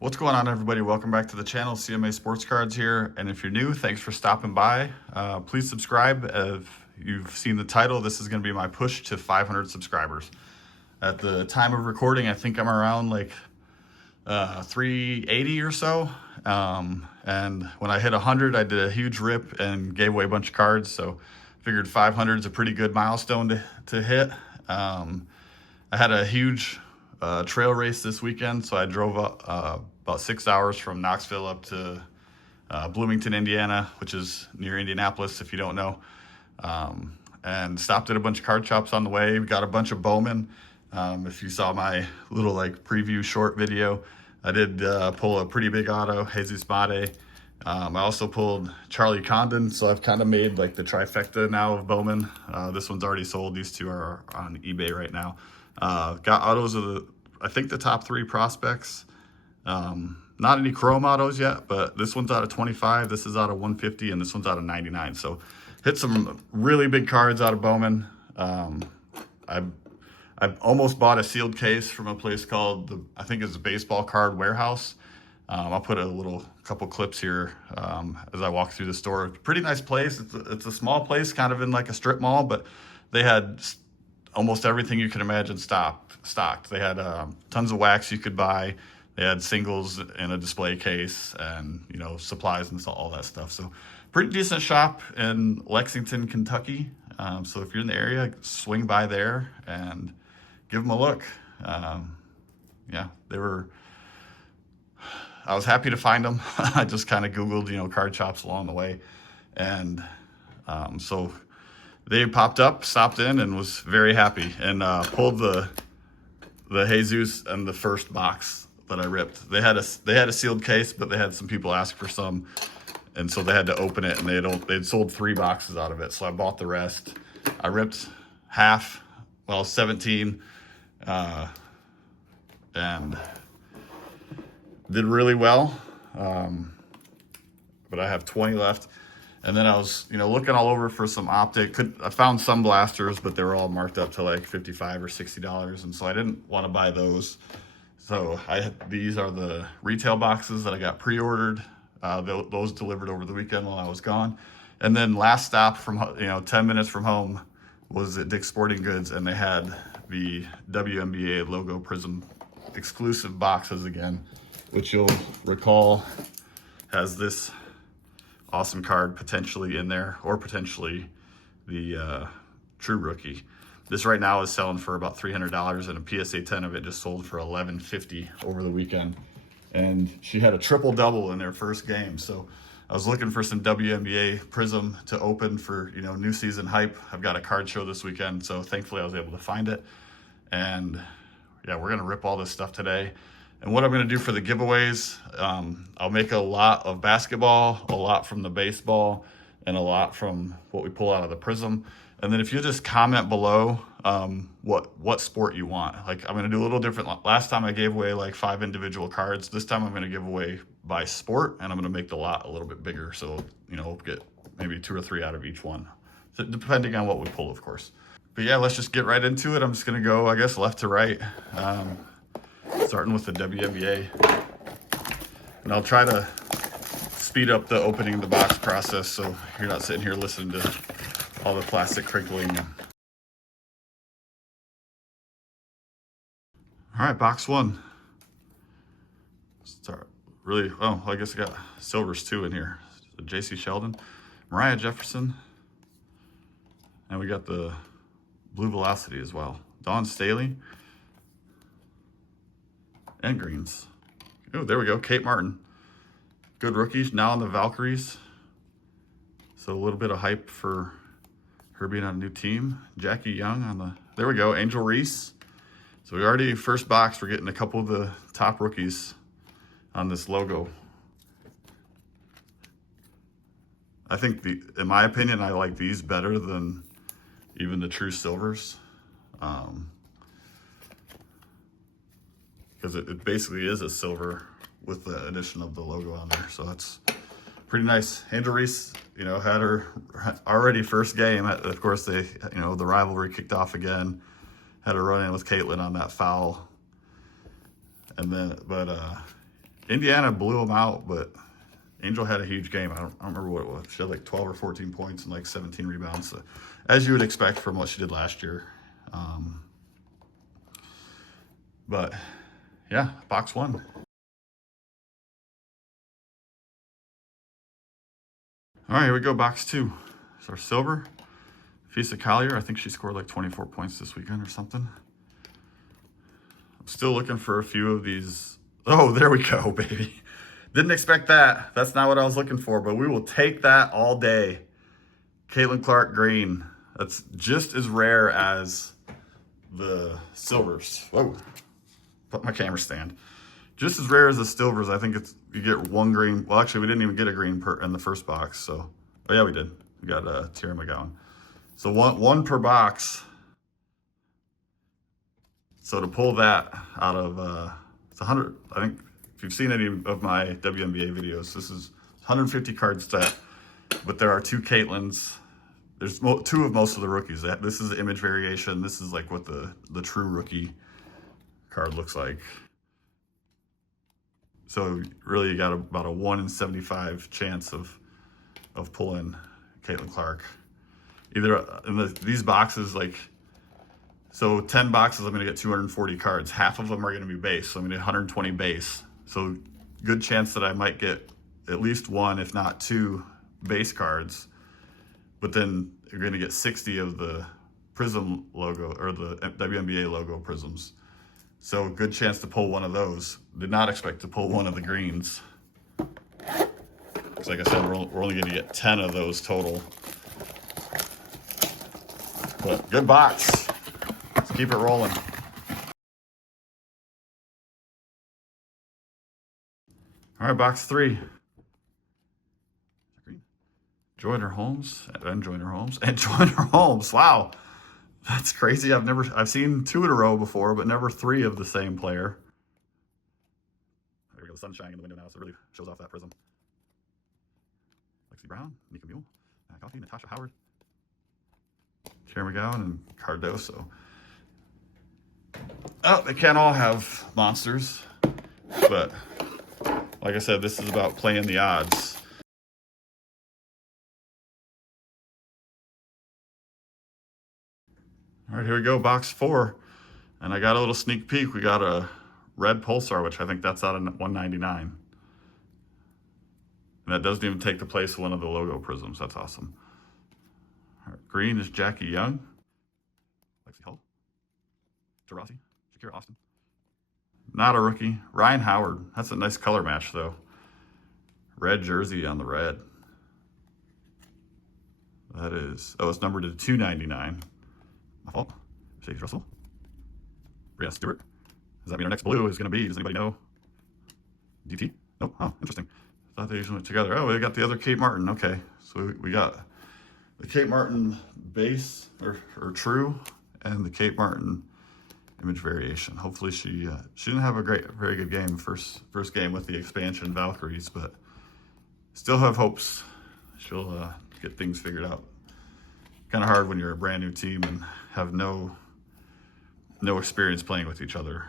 What's going on, everybody? Welcome back to the channel. CMA Sports Cards here, and if you're new, thanks for stopping by. Please subscribe. If you've seen the title, this is going to be my push to 500 subscribers. At the time of recording, I think I'm around like 380 or so, and when I hit 100, I did a huge rip and gave away a bunch of cards, so figured 500 is a pretty good milestone to hit. I had a huge trail race this weekend, so I drove about 6 hours from Knoxville up to Bloomington, Indiana, which is near Indianapolis, if you don't know, and stopped at a bunch of card shops on the way. We got a bunch of Bowman. If you saw my little preview short video, I did pull a pretty big auto, Jesus Mate. I also pulled Charlie Condon, so I've kind of made like the trifecta now of Bowman. This one's already sold. These two are on eBay right now. Got autos of I think the top 3 prospects. Not any chrome autos yet, but this one's out of 25, this is out of 150, and this one's out of 99. So hit some really big cards out of Bowman. I almost bought a sealed case from a place called, I think it's the Baseball Card Warehouse. I'll put a couple clips here as I walk through the store. Pretty nice place. It's a small place, kind of in like a strip mall, but they had almost everything you can imagine stocked. They had tons of wax you could buy. They had singles in a display case, and supplies and all that stuff. So pretty decent shop in Lexington, Kentucky. So if you're in the area, swing by there and give them a look. Yeah, I was happy to find them. I just kind of Googled, card shops along the way. And so they popped up, stopped in, and was very happy, and pulled the Jesus and the first box that I ripped. They had a sealed case, but they had some people ask for some, and so they had to open it, and they'd sold 3 boxes out of it. So I bought the rest. I ripped half, 17, and did really well. But I have 20 left. And then I was, looking all over for some Optic. I found some blasters, but they were all marked up to like $55 or $60, and so I didn't want to buy those. So these are the retail boxes that I got pre-ordered. Those delivered over the weekend while I was gone. And then last stop from 10 minutes from home was at Dick's Sporting Goods, and they had the WNBA Logo Prizm exclusive boxes again, which you'll recall has this awesome card potentially in there, or potentially the true rookie. This right now is selling for about $300, and a PSA 10 of it just sold for $11.50 over the weekend. And she had a triple-double in their first game. So I was looking for some WNBA Prizm to open for new season hype. I've got a card show this weekend, so thankfully I was able to find it. And yeah, we're gonna rip all this stuff today. And what I'm going to do for the giveaways, I'll make a lot of basketball, a lot from the baseball, and a lot from what we pull out of the Prizm. And then if you just comment below what sport you want. Like, I'm going to do a little different. Last time I gave away like 5 individual cards. This time I'm going to give away by sport, and I'm going to make the lot a little bit bigger. So, we'll get maybe 2 or 3 out of each one, depending on what we pull, of course. But yeah, let's just get right into it. I'm just going to go, I guess, left to right. Starting with the WNBA, and I'll try to speed up the opening the box process so you're not sitting here listening to all the plastic crinkling. All right, box 1. Start really. Oh, I guess I got silvers too in here. J.C. Sheldon, Mariah Jefferson, and we got the blue velocity as well. Dawn Staley. And greens. Oh, there we go. Kate Martin. Good rookies. Now on the Valkyries. So a little bit of hype for her being on a new team. Jackie Young on the... There we go. Angel Reese. So we already, first box, we're getting a couple of the top rookies on this logo. I think, in my opinion, I like these better than even the true silvers. Because it basically is a silver with the addition of the logo on there. So that's pretty nice. Angel Reese, had her already first game. Of course, the rivalry kicked off again. Had a run in with Caitlin on that foul. And then, but Indiana blew them out, but Angel had a huge game. I don't remember what it was. She had like 12 or 14 points and like 17 rebounds, so, as you would expect from what she did last year. But yeah, box 1. All right, here we go, box 2. It's our silver. Fisa Collier, I think she scored like 24 points this weekend or something. I'm still looking for a few of these. Oh, there we go, baby. Didn't expect that. That's not what I was looking for, but we will take that all day. Caitlin Clark green. That's just as rare as the silvers. Whoa, put my camera stand. Just as rare as the silvers. I think it's, you get 1 green. Well, actually, we didn't even get a green in the first box. So, oh yeah, we did. We got Tierra McGowan. So one per box. So to pull that out of, it's 100, I think if you've seen any of my WNBA videos, this is 150 card set, but there are 2 Caitlins. There's 2 of most of the rookies. This is the image variation. This is like what the true rookie card looks like. So really you got about a 1 in 75 chance of pulling Caitlin Clark. Either in these boxes, like, so 10 boxes, I'm gonna get 240 cards. Half of them are gonna be base, so I'm gonna get 120 base. So good chance that I might get at least 1, if not 2 base cards. But then you're gonna get 60 of the Prizm logo, or the WNBA logo Prizms. So good chance to pull 1 of those. Did not expect to pull 1 of the greens. Because like I said, we're only gonna get 10 of those total. But good box. Let's keep it rolling. All right, box 3. Joyner Holmes. Wow, that's crazy. I've seen 2 in a row before, but never 3 of the same player. There we go. The sun's shining in the window now, so it really shows off that Prizm. Lexi Brown, Nika Mule, Coffee, Natasha Howard, Tierra McGowan, and Cardoso. Oh, they can't all have monsters, but like I said, this is about playing the odds. All right, here we go, box 4. And I got a little sneak peek. We got a red Pulsar, which I think that's out of 199. And that doesn't even take the place of one of the logo Prizms. That's awesome. All right, green is Jackie Young, Lexi Hull, Taurasi, Shakira Austin. Not a rookie. Ryan Howard. That's a nice color match, though. Red jersey on the red. That is, oh, it's numbered to 299. My fault. Chase Russell. Brianna Stewart. Does that mean our next blue is going to be, does anybody know? DT? Nope. Oh, interesting. Thought they usually went together. Oh, we got the other Kate Martin. Okay. So we got the Kate Martin base, or true, and the Kate Martin image variation. Hopefully she didn't have a very good game first game with the expansion Valkyries, but still have hopes she'll get things figured out. Kind of hard when you're a brand new team and have no experience playing with each other.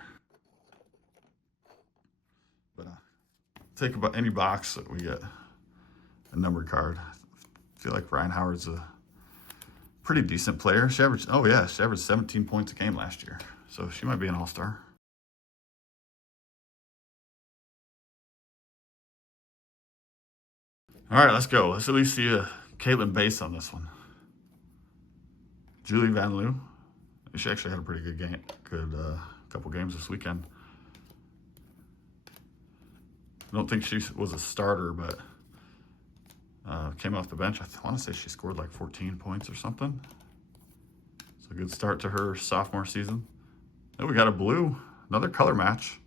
But take about any box that we get a numbered card. I feel like Ryan Howard's a pretty decent player. She averaged 17 points a game last year. So she might be an all-star. All right, let's go. Let's at least see a Caitlin base on this one. Julie Van Loo. She actually had a pretty good game, couple games this weekend. I don't think she was a starter, but came off the bench. I want to say she scored like 14 points or something. It's a good start to her sophomore season. Oh, we got a blue, another color match.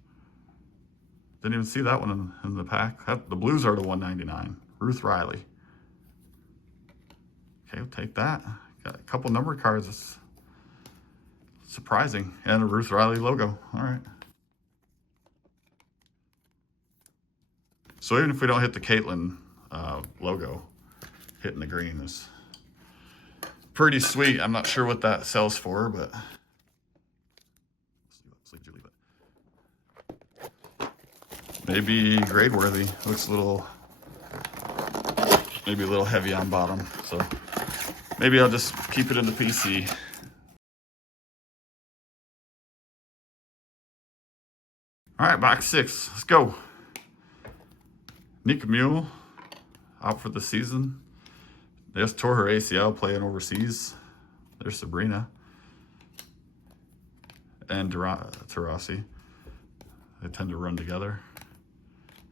Didn't even see that one in the pack. The blues are to 199. Ruth Riley. Okay, we'll take that. Got a couple number cards. It's surprising. And a Ruth Riley logo. All right. So even if we don't hit the Caitlin logo, hitting the green is pretty sweet. I'm not sure what that sells for, but maybe grade worthy. Looks a little, maybe a little heavy on bottom. So maybe I'll just keep it in the PC. All right, box 6, let's go. Nika Mule, out for the season. They just tore her ACL playing overseas. There's Sabrina. And Tarasi. They tend to run together.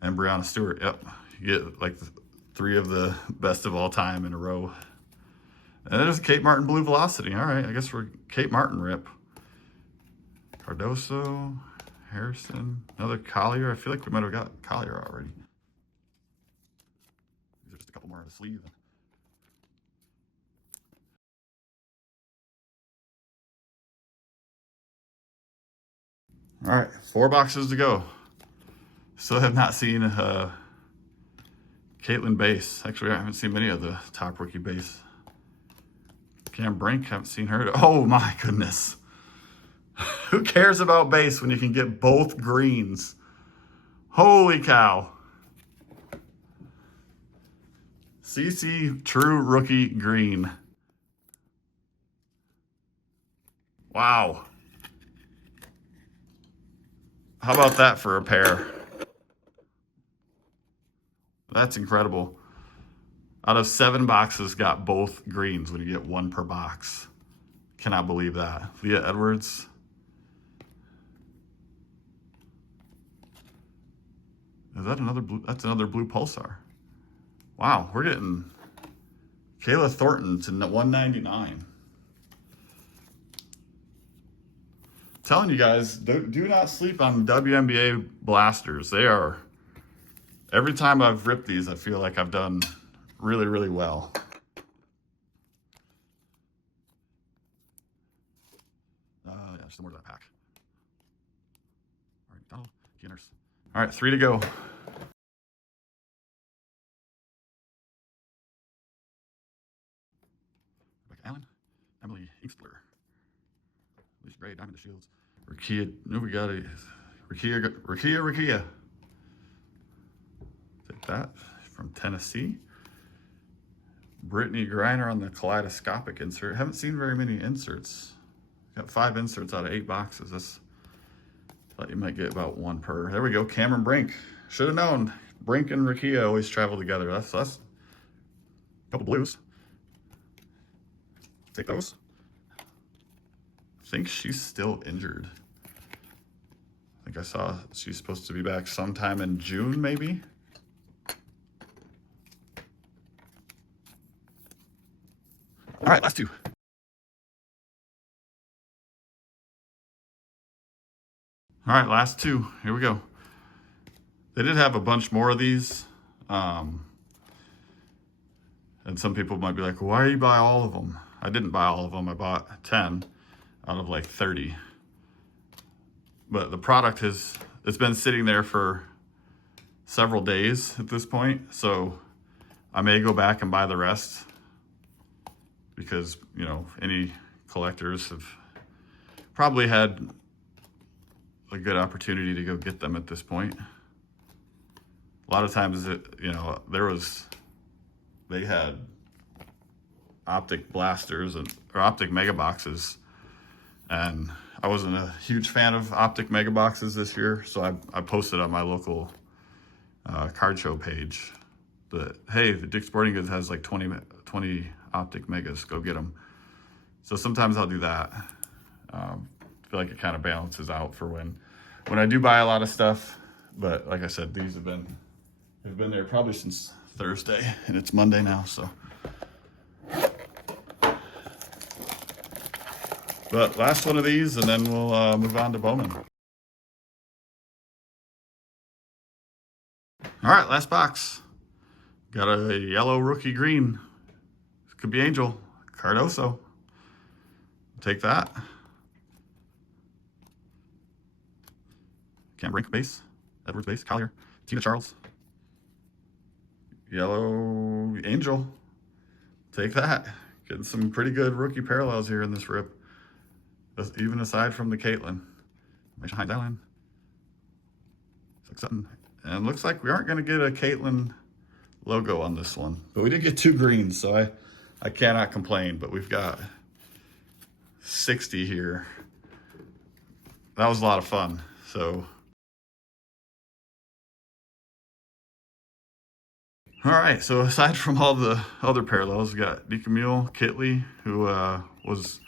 And Brianna Stewart, yep. You get like 3 of the best of all time in a row. And there's Kate Martin Blue Velocity. All right, I guess we're Kate Martin rip. Cardoso, Harrison, another Collier. I feel like we might have got Collier already. These are just a couple more on the sleeve. All right, 4 boxes to go. Still have not seen Caitlin Base. Actually, I haven't seen many of the top rookie base. Cam Brink, haven't seen her. Oh my goodness. Who cares about base when you can get both greens? Holy cow. CC True Rookie Green. Wow. How about that for a pair? That's incredible. Out of 7 boxes, got both greens when you get 1 per box. Cannot believe that. Leah Edwards. Is that another blue? That's another blue Pulsar. Wow, we're getting Kayla Thornton to 199. Telling you guys, do not sleep on WNBA blasters. They are, every time I've ripped these, I feel like I've done really, really well. Yeah, just more of that pack. All right, Donald, Kinners. All right, 3 to go. Rebecca Allen, Emily Inkstler, Alicia Gray, Diamond the Shields. Rakia, no, we got it. Rakia. Take that from Tennessee. Brittany Griner on the kaleidoscopic insert. Haven't seen very many inserts. Got 5 inserts out of 8 boxes. This, thought you might get about 1 per. There we go. Cameron Brink. Should have known. Brink and Rakia always travel together. That's a couple blues. Take those. I think she's still injured. I think I saw she's supposed to be back sometime in June, maybe. All right, last 2. All right, last 2. Here we go. They did have a bunch more of these. And some people might be like, why do you buy all of them? I didn't buy all of them. I bought 10 out of like 30. But the product it's been sitting there for several days at this point. So I may go back and buy the rest because, you know, any collectors have probably had a good opportunity to go get them at this point. A lot of times, you know, they had optic blasters or optic mega boxes, and I wasn't a huge fan of optic mega boxes this year, so I posted on my local card show page that, hey, the Dick's Sporting Goods has like 20 optic megas, go get them. So sometimes I'll do that. I feel like it kind of balances out for when I do buy a lot of stuff. But like I said, these have been there probably since Thursday, and it's Monday now, so. But last one of these, and then we'll move on to Bowman. All right, last box. Got a yellow rookie green. This could be Angel. Cardoso. Take that. Cam Brink base. Edwards base. Collier. Tina Charles. Yellow Angel. Take that. Getting some pretty good rookie parallels here in this rip. Even aside from the Caitlin. Maisha Hines Allen. Sutton. And it looks like we aren't going to get a Caitlin logo on this one. But we did get 2 greens, so I cannot complain. But we've got 60 here. That was a lot of fun. So, all right. So aside from all the other parallels, we got Camille Kitley, who was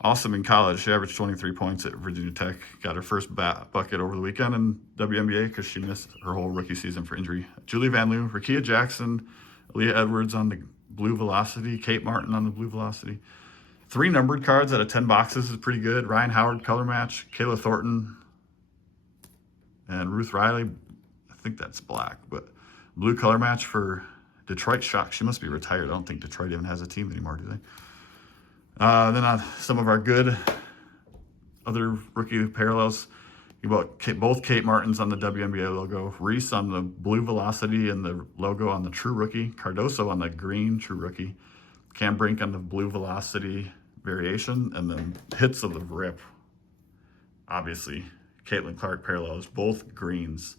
awesome in college. She averaged 23 points at Virginia Tech. Got her first bucket over the weekend in WNBA because she missed her whole rookie season for injury. Julie Van Loo, Rakia Jackson, Aaliyah Edwards on the Blue Velocity, Kate Martin on the Blue Velocity. 3 numbered cards out of 10 boxes is pretty good. Ryan Howard color match, Kayla Thornton, and Ruth Riley. I think that's black, but blue color match for Detroit Shock. She must be retired. I don't think Detroit even has a team anymore, do they? Then on some of our good other rookie parallels, you got both Kate Martins on the WNBA logo, Reese on the Blue Velocity and the logo on the True Rookie, Cardoso on the green True Rookie, Cam Brink on the Blue Velocity variation, and then hits of the rip. Obviously, Caitlin Clark parallels, both greens.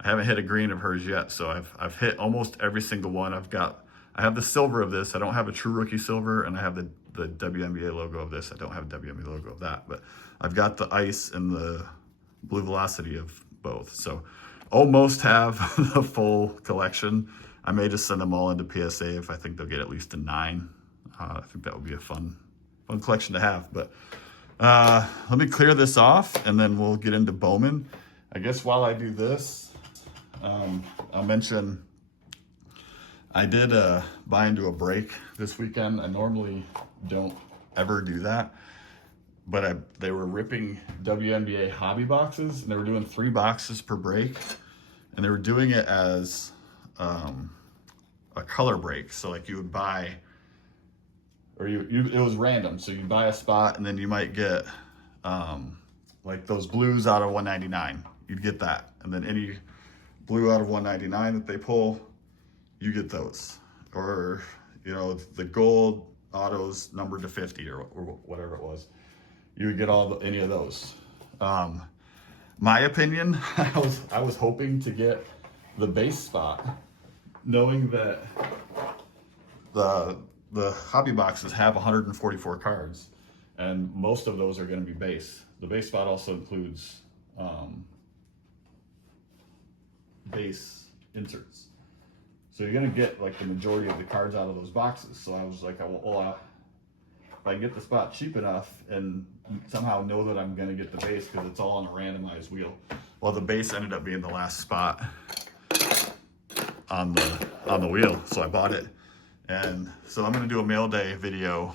I haven't hit a green of hers yet, so I've hit almost every single one. I have the silver of this. I don't have a True Rookie silver, and I have the WNBA logo of this. I don't have a WNBA logo of that, but I've got the ice and the Blue Velocity of both. So almost have the full collection. I may just send them all into PSA if I think they'll get at least a 9. I think that would be a fun collection to have. But let me clear this off, and then we'll get into Bowman. I guess while I do this, I'll mention I did buy into a break this weekend. I normally don't ever do that, but they were ripping WNBA hobby boxes, and they were doing 3 boxes per break, and they were doing it as a color break. So like you would buy, or it was random. So you buy a spot, and then you might get like those blues out of 199. You'd get that, and then any blue out of 199 that they pull, you get those. Or the gold autos numbered to 50 or whatever it was, you would get any of those. My opinion, I was hoping to get the base spot, knowing that the hobby boxes have 144 cards, and most of those are going to be base. The base spot also includes base inserts. So you're gonna get like the majority of the cards out of those boxes. So I was like, if I can get the spot cheap enough and somehow know that I'm gonna get the base, because it's all on a randomized wheel. Well, the base ended up being the last spot on the wheel, so I bought it. And so I'm gonna do a mail day video,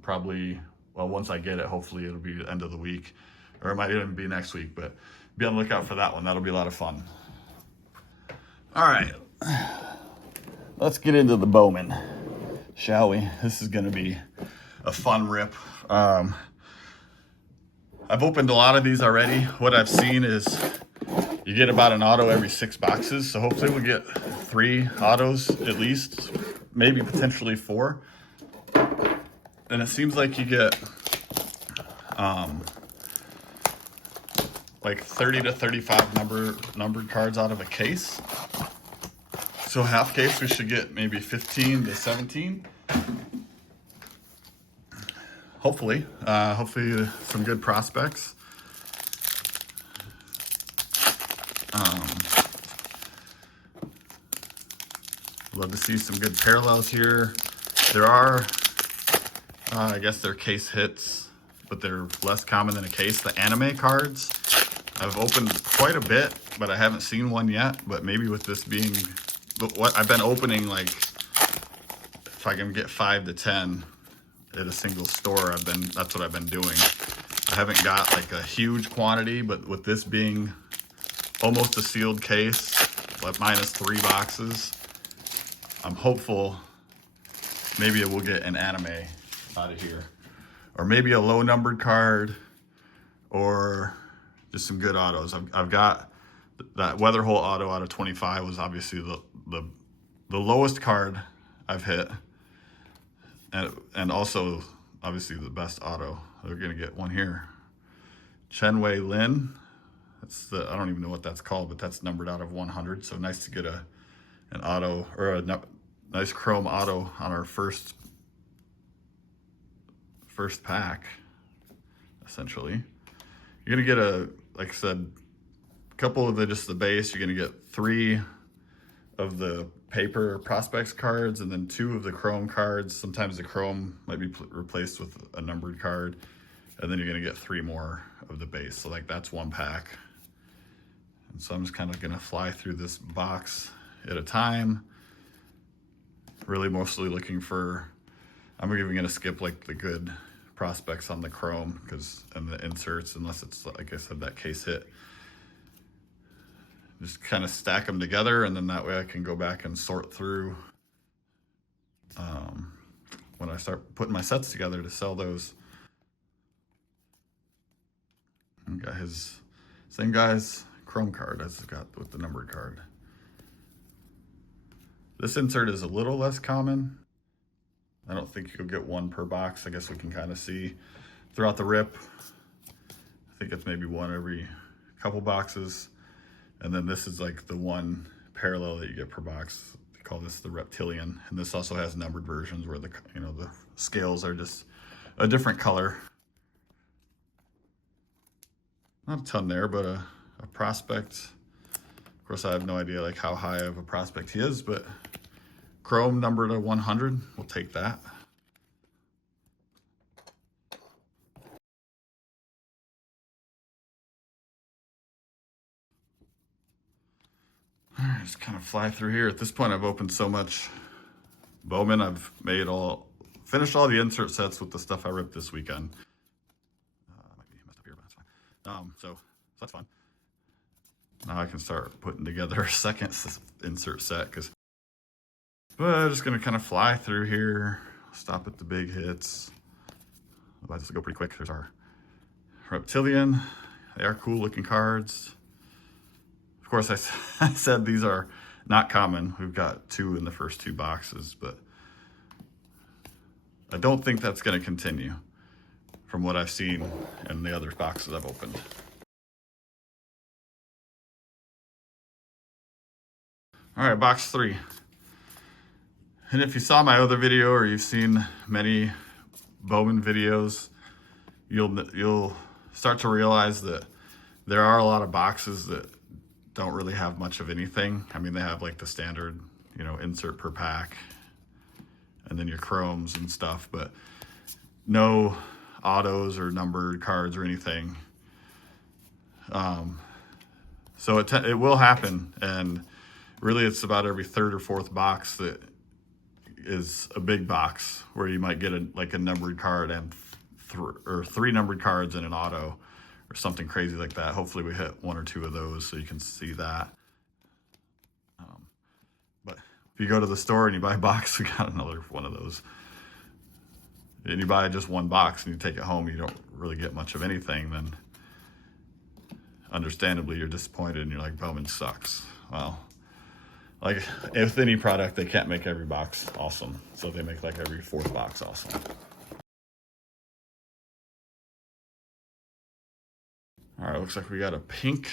probably, well, once I get it, hopefully it'll be the end of the week, or it might even be next week, but be on the lookout for that one. That'll be a lot of fun. All right. Let's get into the Bowman, shall we? This is going to be a fun rip. I've opened a lot of these already. What I've seen is you get about an auto every 6 boxes. So hopefully we'll get 3 autos at least, maybe potentially 4. And it seems like you get like 30 to 35 numbered cards out of a case. So half case, we should get maybe 15 to 17. Hopefully some good prospects. Love to see some good parallels here. There are, I guess they're case hits, but they're less common than a case. The anime cards, I've opened quite a bit, but I haven't seen one yet. But maybe with this being what I've been opening, like if I can get 5 to 10 at a single store, that's what I've been doing. I haven't got like a huge quantity, but with this being almost a sealed case, like minus 3 boxes, I'm hopeful maybe it will get an anime out of here, or maybe a low numbered card, or just some good autos. I've got that Weather Hole auto out of 25 was obviously the lowest card I've hit, and also obviously the best auto. They're gonna get one here. Chen Wei Lin, That's the, I don't even know what that's called, but that's numbered out of 100. So nice to get an auto, or a nice chrome auto on our first pack, essentially. You're gonna get like I said, a couple of just the base. You're gonna get 3 of the paper prospects cards, and then 2 of the chrome cards. Sometimes the chrome might be replaced with a numbered card, and then you're gonna get 3 more of the base. So like that's 1 pack. And so I'm just kind of gonna fly through this box at a time. Really mostly looking for, I'm even gonna skip like the good prospects on the chrome and the inserts, unless it's, like I said, that case hit. Just kind of stack them together, and then that way I can go back and sort through when I start putting my sets together to sell those. And got his same guy's chrome card as I got with the numbered card. This insert is a little less common. I don't think you'll get 1 per box. I guess we can kind of see throughout the rip. I think it's maybe 1 every couple boxes. And then this is like the 1 parallel that you get per box. They call this the reptilian. And this also has numbered versions where the scales are just a different color. Not a ton there, but a prospect. Of course, I have no idea like how high of a prospect he is, but chrome numbered to 100, we'll take that. All right, just kind of fly through here. At this point, I've opened so much Bowman. I've finished all the insert sets with the stuff I ripped this weekend. Might be messed up here, but that's fine. So that's fun. Now I can start putting together a second insert set, but I'm just gonna kind of fly through here, stop at the big hits. Otherwise, this will go pretty quick. There's our reptilian. They are cool looking cards. Of course, I said these are not common. We've got 2 in the first 2 boxes, but I don't think that's going to continue from what I've seen in the other boxes I've opened. All right, box 3. And if you saw my other video or you've seen many Bowman videos, you'll start to realize that there are a lot of boxes that don't really have much of anything. I mean, they have like the standard, insert per pack, and then your chromes and stuff, but no autos or numbered cards or anything. So it will happen, and really it's about every 3rd or 4th box that is a big box where you might get a numbered card and 3 numbered cards and an auto or something crazy like that. Hopefully we hit 1 or 2 of those so you can see that. But if you go to the store and you buy a box, we got another one of those. And you buy just 1 box and you take it home, you don't really get much of anything, then understandably you're disappointed and you're like, Bowman sucks. Well, like with any product, they can't make every box awesome. So they make like every 4th box awesome. All right, looks like we got a pink.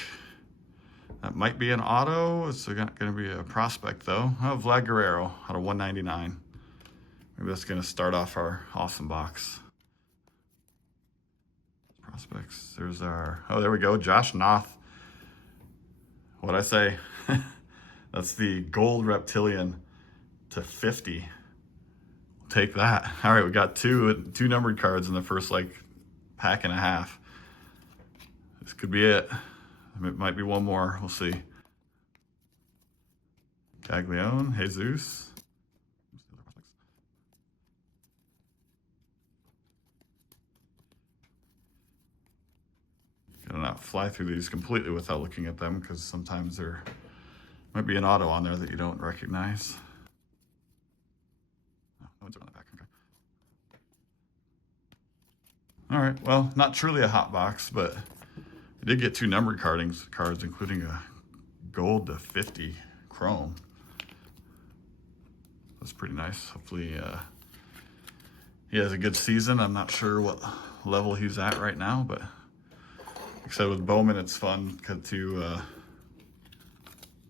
That might be an auto. It's not going to be a prospect though. Oh, Vlad Guerrero out of 199. Maybe that's going to start off our awesome box. Prospects. There's our, oh, there we go. Josh Noth. What'd I say? That's the gold reptilian to 50. We'll take that. All right, we got two numbered cards in the first pack and a half. This could be it. It might be 1 more. We'll see. Caglione, Jesus. Gotta not fly through these completely without looking at them, because sometimes there might be an auto on there that you don't recognize. Oh, no one's on the back. Okay. All right. Well, not truly a hot box, but I did get 2 numbered cards, including a gold to 50 chrome. That's pretty nice. Hopefully he has a good season. I'm not sure what level he's at right now, but I said, with Bowman, it's fun to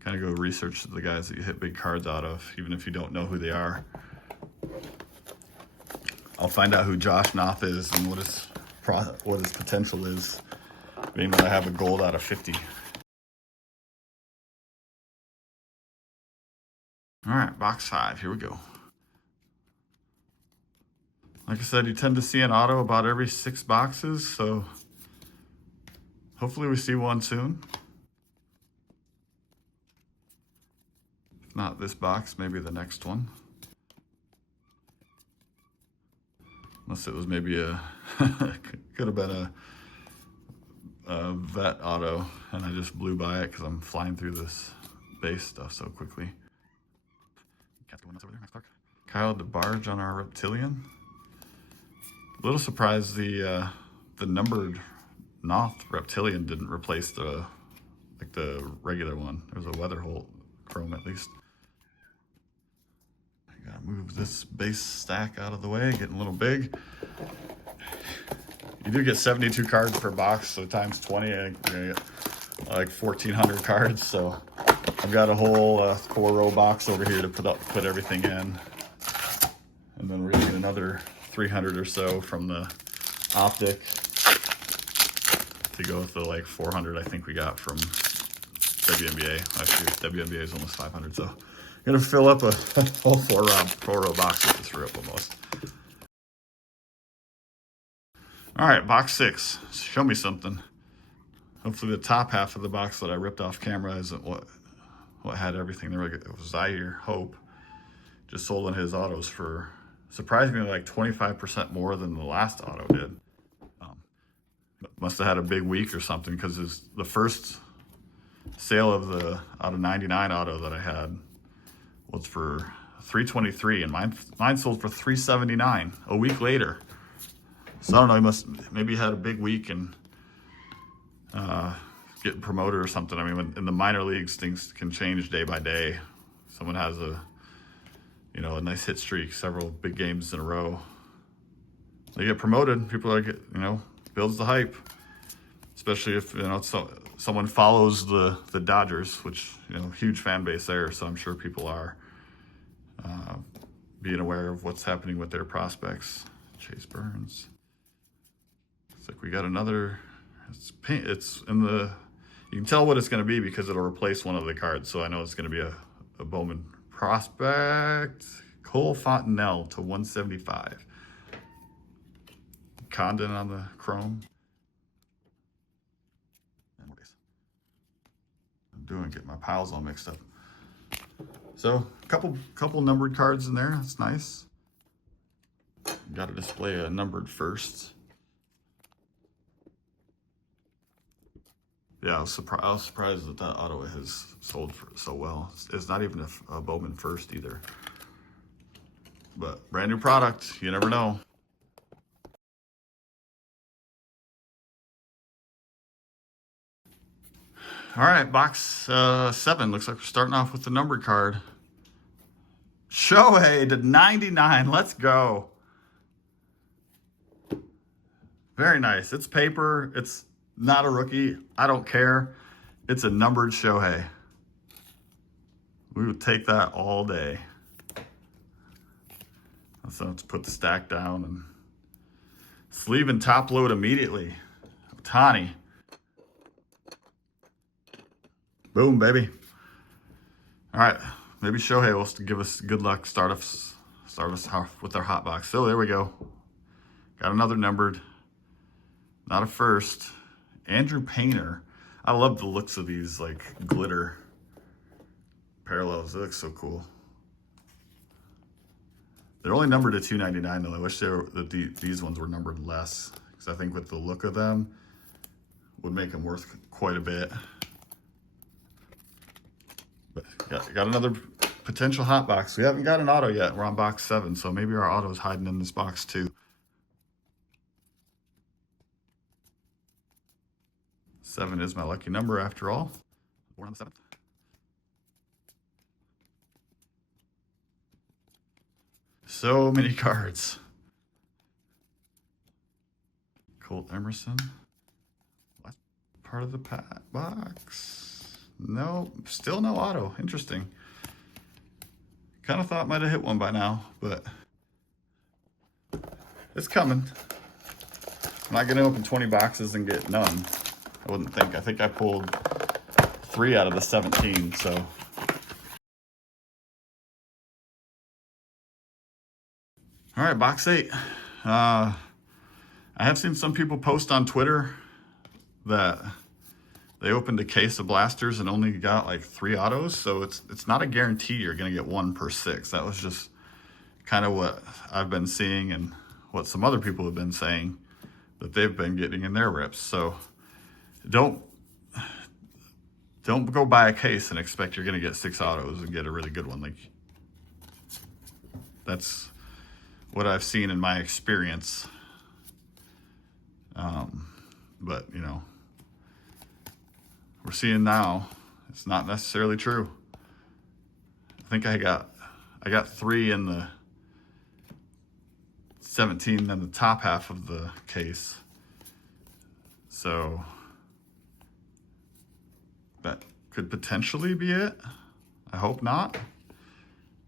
kind of go research the guys that you hit big cards out of, even if you don't know who they are. I'll find out who Josh Knopf is and what his potential is, being that I have a gold out of 50. All right, box 5, here we go. Like I said, you tend to see an auto about every 6 boxes, so hopefully we see one soon. If not this box, maybe the next one. Unless it was maybe could have been a vet auto, and I just blew by it because I'm flying through this base stuff so quickly. Over there, next Kyle DeBarge on our Reptilian. A little surprised the numbered Noth Reptilian didn't replace the regular one. There's a Weatherholt chrome at least. I gotta move this base stack out of the way, getting a little big. You do get 72 cards per box, so times 20, I think you're gonna get like 1,400 cards. So I've got a whole 4-row box over here to put everything in, and then we're gonna get another 300 or so from the Optic to go with the like 400 I think we got from WNBA. Actually, WNBA is almost 500, so I'm gonna fill up a whole 4-row box with this rip almost. All right, box 6. Show me something. Hopefully the top half of the box that I ripped off camera isn't what had everything there. It was Zaire Hope. Just sold on his autos for surprisingly like 25% more than the last auto did. Must have had a big week or something, because the first sale of the out of 99 auto that I had was for $323, and mine sold for $379 a week later. So I don't know, maybe he had a big week and getting promoted or something. I mean, in the minor leagues, things can change day by day. Someone has a nice hit streak, several big games in a row. They get promoted. People are builds the hype, especially if someone follows the Dodgers, which huge fan base there. So I'm sure people are being aware of what's happening with their prospects. Chase Burns. It's like we got another. It's in the. You can tell what it's going to be because it'll replace one of the cards. So I know it's going to be a Bowman prospect. Cole Fontenelle to 175. Condon on the chrome. Get my piles all mixed up. So a couple numbered cards in there. That's nice. Got to display a numbered first. Yeah, I was surprised that auto has sold for so well. It's not even a Bowman first either. But brand new product. You never know. All right, box 7. Looks like we're starting off with the numbered card. Shohei to 99. Let's go. Very nice. It's paper. It's not a rookie. I don't care. It's a numbered Shohei. We would take that all day. So let's put the stack down and sleeve and top load immediately. Ohtani. Boom, baby. All right, maybe Shohei will give us good luck, start us off with our hot box. So there we go. Got another numbered, not a first. Andrew Painter. I love the looks of these like glitter parallels. They look so cool. They're only numbered at $2.99 though. I wish these ones were numbered less, because I think with the look of them would make them worth quite a bit. But got another potential hot box. We haven't got an auto yet. We're on box 7, so maybe our auto's hiding in this box too. 7 is my lucky number after all. Born on the 7th. So many cards. Colt Emerson. part of the box. No, still no auto. Interesting. Kind of thought might have hit one by now, but it's coming. I'm not gonna open 20 boxes and get none. I wouldn't think. I think I pulled 3 out of the 17, so. All right, box 8. I have seen some people post on Twitter that they opened a case of blasters and only got like 3 autos, so it's not a guarantee you're gonna get 1 per 6. That was just kind of what I've been seeing and what some other people have been saying that they've been getting in their rips. So don't go buy a case and expect you're gonna get 6 autos and get a really good one. Like, that's what I've seen in my experience. But you know, we're seeing now it's not necessarily true. I think I got 3 in the 17 in the top half of the case. So that could potentially be it. I hope not.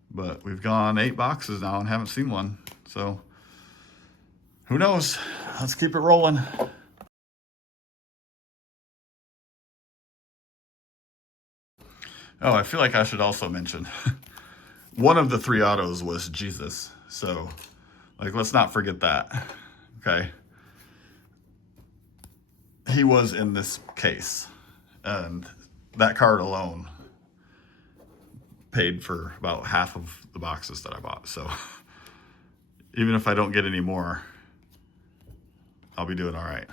But we've gone 8 boxes now and haven't seen one. So who knows? Let's keep it rolling. Oh, I feel like I should also mention one of the 3 autos was Jesus. So, like, let's not forget that. Okay. He was in this case, and that card alone paid for about half of the boxes that I bought. So even if I don't get any more, I'll be doing all right.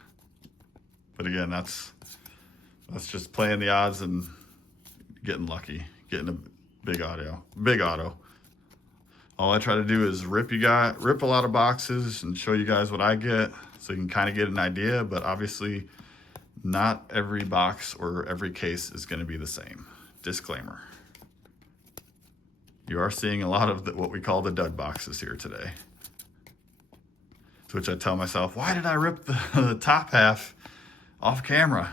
But again, that's just playing the odds and getting lucky, getting a big auto. All I try to do is rip a lot of boxes and show you guys what I get so you can kind of get an idea, but obviously not every box or every case is going to be the same. Disclaimer. You are seeing a lot of what we call the dud boxes here today. To which I tell myself, why did I rip the top half off camera?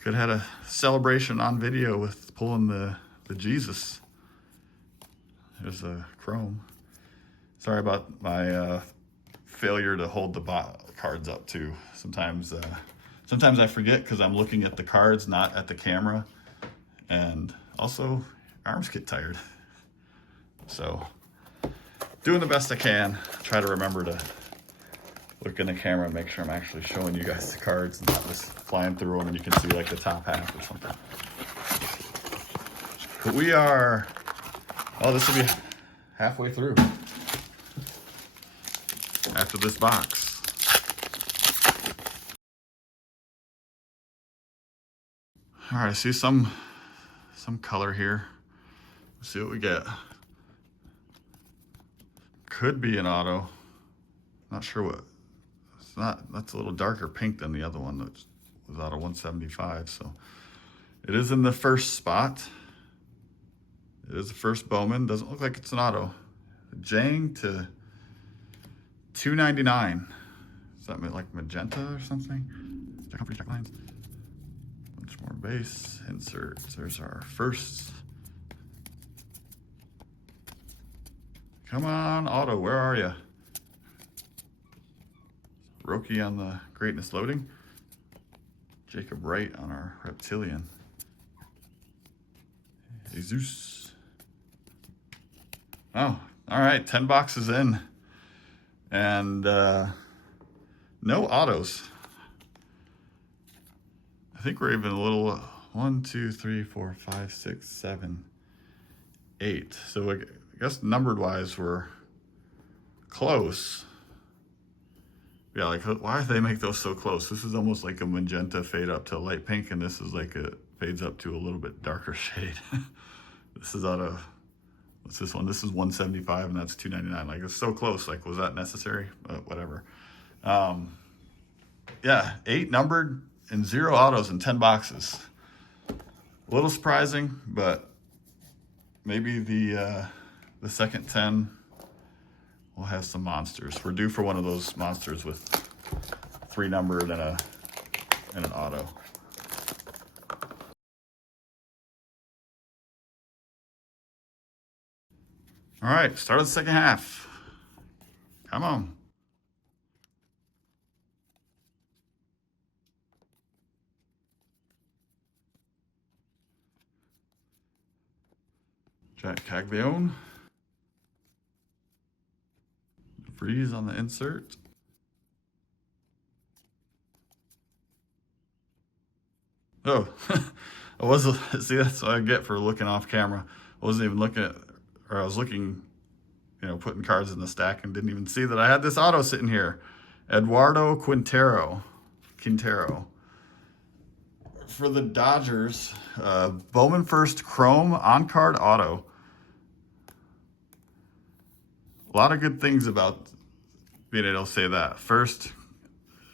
Could have had a celebration on video with pulling the Jesus. There's a chrome. Sorry about my failure to hold the cards up too. Sometimes I forget because I'm looking at the cards, not at the camera. And also, arms get tired. So, doing the best I can. Try to remember to look in the camera and make sure I'm actually showing you guys the cards and not just flying through them and you can see like the top half or something. But we are, this will be halfway through after this box. All right, I see some color here. Let's see what we get. Could be an auto. Not sure what. It's not. That's a little darker pink than the other one that was out of 175. So it is in the first spot. It is the first Bowman. Doesn't look like it's an auto. Jang to 299. Is that like magenta or something? Check out check lines. Bunch more base inserts. There's our first. Come on, auto, where are you? Roki on the greatness loading. Jacob Wright on our reptilian. Jesus. Oh, all right, 10 boxes in. And no autos. I think we're even a little, 1, 2, 3, 4, 5, 6, 7, 8. So I guess numbered wise, we're close. Yeah, like why do they make those so close? This is almost like a magenta fade up to light pink, and this is like a fades up to a little bit darker shade. This is out of, what's this one? This is 175 and that's 299. Like it's so close. Like was that necessary? Whatever. Yeah, 8 numbered and 0 autos in 10 boxes. A little surprising, but maybe the second 10 will have some monsters. We're due for one of those monsters with 3 numbered and and an auto. All right, start of the second half. Come on. Jack Caglione. Freeze on the insert. Oh, I was, see, that's what I get for looking off camera. I wasn't even looking at, or I was looking, you know, putting cards in the stack and didn't even see that I had this auto sitting here. Eduardo Quintero. For the Dodgers, Bowman first chrome on-card auto. A lot of good things about being able to say that. First,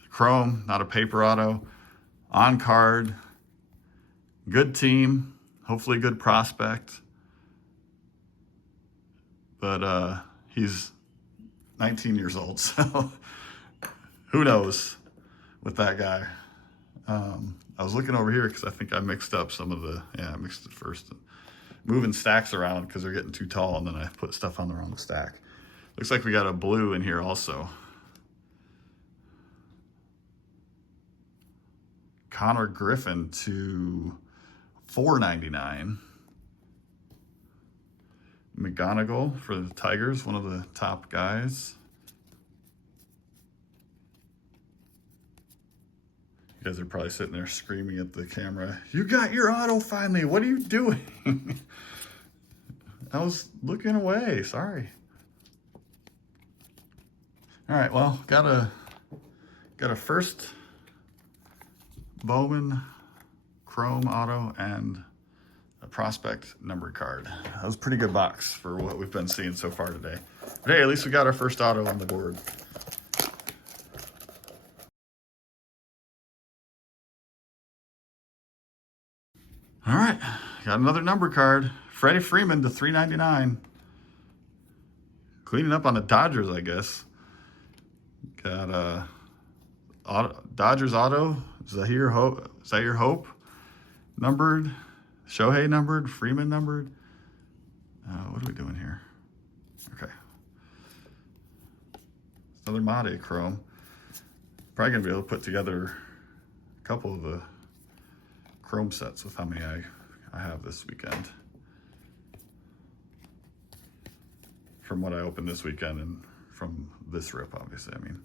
chrome, not a paper auto. On-card, good team, hopefully good prospect. But he's 19 years old, so who knows with that guy. I was looking over here because I think I mixed up some of the, I mixed it first. Moving stacks around because they're getting too tall, and then I put stuff on the wrong stack. Looks like we got a blue in here also. Connor Griffin to $4.99. McGonigal for the Tigers, one of the top guys. You guys are probably sitting there screaming at the camera, "You got your auto finally, what are you doing?" I was looking away, sorry. All right, well, got a first Bowman chrome auto and a prospect numbered card. That was a pretty good box for what we've been seeing so far today. But hey, at least we got our first auto on the board. All right, got another number card. Freddie Freeman to $3.99. Cleaning up on the Dodgers, I guess. Got Dodgers auto, Zaire Hope, numbered, Shohei numbered, Freeman numbered. What are we doing here? Okay. Another Mate chrome. Probably gonna be able to put together a couple of the chrome sets with how many I have this weekend. From what I opened this weekend and from this rip, obviously, I mean.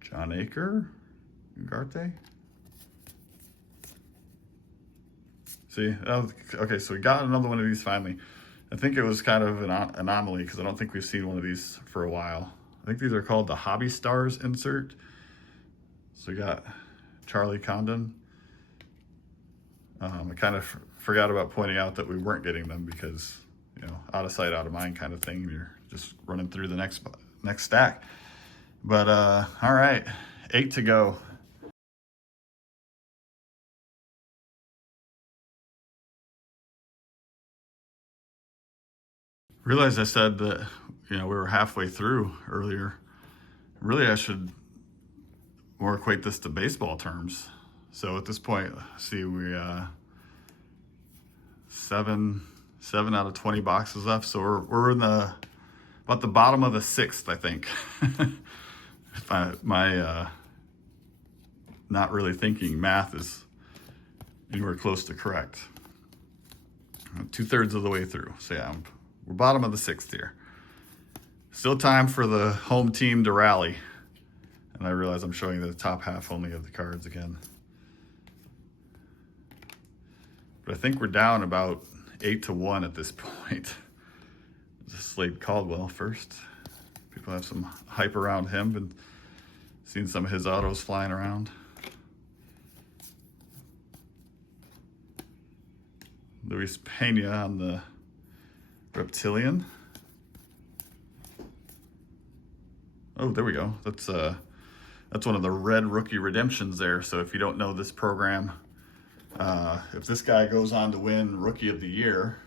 John Ugarte. See, okay, so we got another one of these finally. I think it was kind of an anomaly because I don't think we've seen one of these for a while. I think these are called the Hobby Stars insert. So we got Charlie Condon. I kind of forgot about pointing out that we weren't getting them because, you know, out of sight, out of mind kind of thing. You're just running through the next stack. But all right, 8 to go. Realized I said that, you know, we were halfway through earlier. Really, I should more equate this to baseball terms. So at this point, see, we 7 out of 20 boxes left. So we're in about the bottom of the 6th, I think. If my not really thinking math is anywhere close to correct. 2/3 of the way through. So yeah, we're bottom of the 6th here. Still time for the home team to rally. And I realize I'm showing the top half only of the cards again. But I think we're down about 8-1 at this point. Just Slade Caldwell first. People have some hype around him, and seen some of his autos flying around. Luis Pena on the Reptilian. Oh, there we go. That's one of the red rookie redemptions there. So if you don't know this program, If this guy goes on to win Rookie of the Year,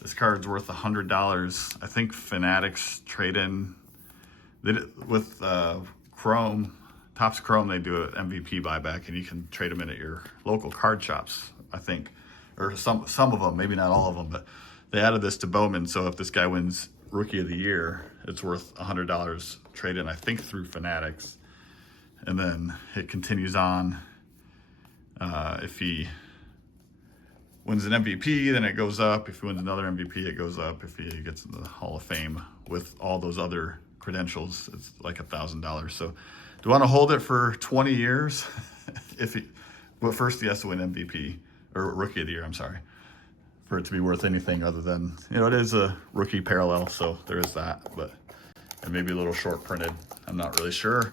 this card's worth $100. I think Fanatics trade-in with Chrome, Topps Chrome, they do an MVP buyback, and you can trade them in at your local card shops, I think. Or some of them, maybe not all of them, but they added this to Bowman, so if this guy wins Rookie of the Year, it's worth $100 trade-in, I think, through Fanatics. And then it continues on. If he wins an MVP, then it goes up. If he wins another MVP, it goes up. If he gets in the Hall of Fame with all those other credentials, it's like $1,000. So do you want to hold it for 20 years? Well, first he has to win MVP, or Rookie of the Year, I'm sorry, for it to be worth anything other than, it is a rookie parallel, so there is that, but it may be a little short printed. I'm not really sure.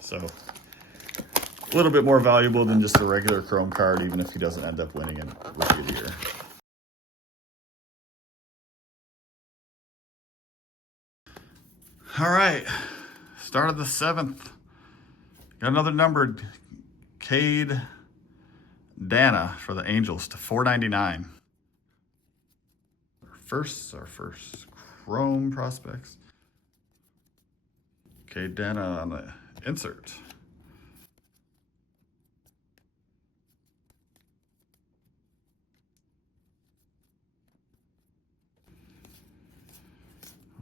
So a little bit more valuable than just a regular Chrome card, even if he doesn't end up winning it Rookie of the Year. All right, start of the 7th. Got another numbered Cade Dana for the Angels to $4.99. Our first Chrome prospects. Cade Dana on the insert.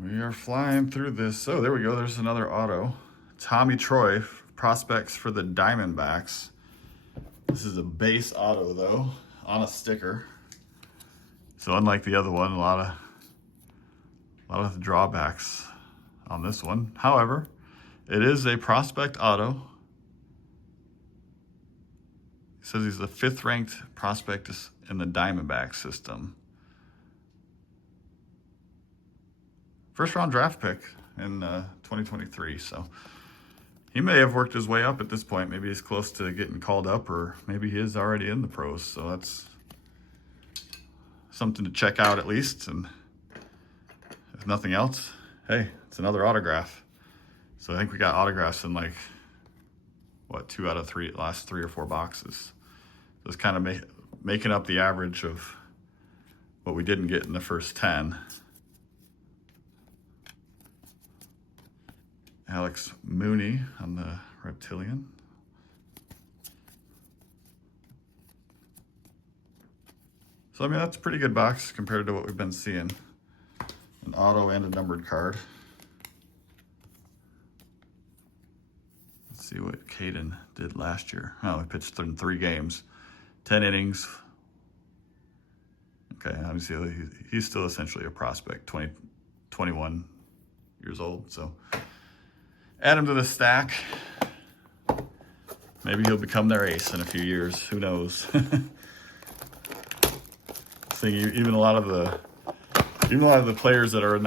We are flying through this. Oh, there we go. There's another auto. Tommy Troy, prospects for the Diamondbacks. This is a base auto, though, on a sticker. So unlike the other one, a lot of drawbacks on this one. However, it is a prospect auto. It says he's the 5th ranked prospect in the Diamondback system. First round draft pick in 2023, so he may have worked his way up at this point. Maybe he's close to getting called up, or maybe he is already in the pros, so that's something to check out at least. And if nothing else, hey, it's another autograph. So I think we got autographs in like, what, 2 out of 3, last 3 or 4 boxes. So it's kind of making up the average of what we didn't get in the first 10. Alex Mooney on the Reptilian. So, I mean, that's a pretty good box compared to what we've been seeing. An auto and a numbered card. Let's see what Caden did last year. Oh, he pitched in 3 games, 10 innings. Okay, obviously he's still essentially a prospect, 21 years old, so add him to the stack. Maybe he'll become their ace in a few years. Who knows? So even a lot of the players that are in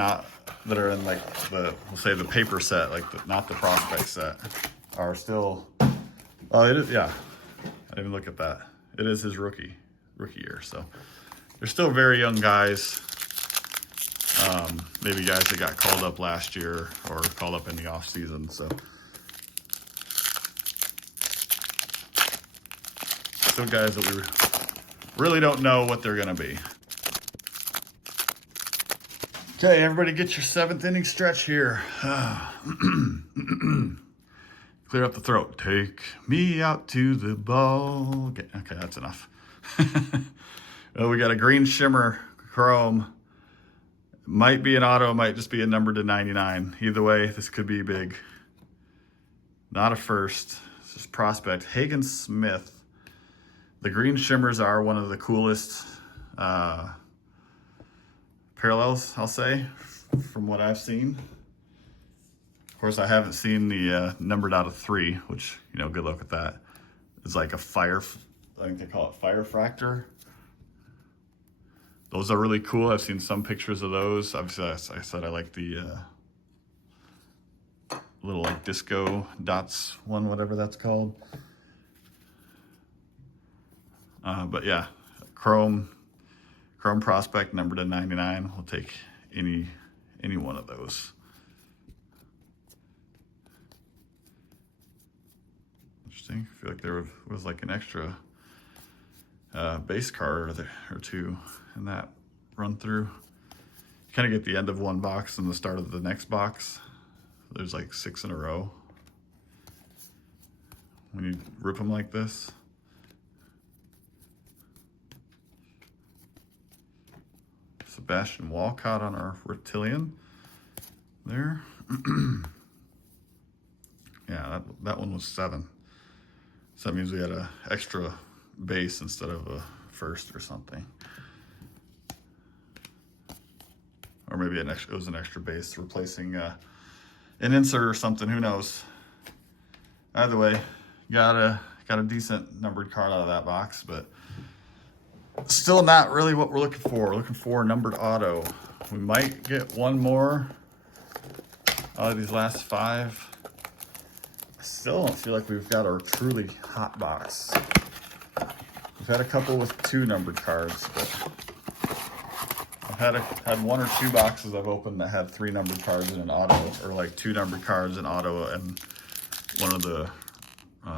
like we'll say the paper set, like not the prospect set, are still. Oh, it is. Yeah, I didn't even look at that. It is his rookie year, so they're still very young guys. Maybe guys that got called up last year or called up in the off season. So still guys that we really don't know what they're gonna be. Okay, everybody get your 7th inning stretch here. Clear up the throat. Take me out to the ball. Okay, that's enough. Well, we got a green shimmer Chrome. Might be an auto, might just be a number to 99. Either way, this could be big. Not a first. This is prospect Hagen Smith. The green shimmers are one of the coolest parallels, I'll say, from what I've seen. Of course, I haven't seen the numbered out of 3, which, good luck with that. It's like a I think they call it fire fractor. Those are really cool. I've seen some pictures of those. Obviously, I said I like the little like disco dots one, whatever that's called. But yeah, Chrome prospect number to 99. We'll take any one of those. Interesting. I feel like there was like an extra base card or two in that run through. You kind of get the end of one box and the start of the next box. There's like 6 in a row when you rip them like this. Sebastian Walcott on our Reptilian there. Yeah, that one was 7. So that means we had an extra base instead of a first or something. Or maybe it was an extra base replacing an insert or something, who knows. Either way, got a decent numbered card out of that box, but still not really what we're looking for. We're looking for a numbered auto. We might get one more out of these last 5. I still don't feel like we've got a truly hot box. We've had a couple with 2 numbered cards, but I've had 1 or 2 boxes I've opened that had 3 numbered cards in an auto, or like 2 numbered cards in auto and one of the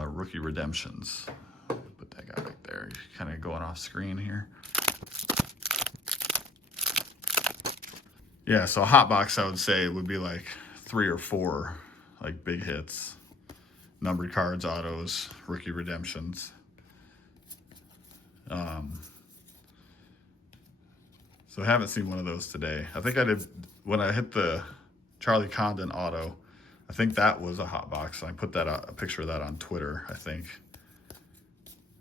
rookie redemptions. Put that guy right there. He's kind of going off screen here. Yeah, so a hot box I would say would be like 3 or 4 like big hits. Numbered cards, autos, rookie redemptions. So I haven't seen one of those today. I think I did when I hit the Charlie Condon auto. I think that was a hot box. I put that a picture of that on Twitter, I think.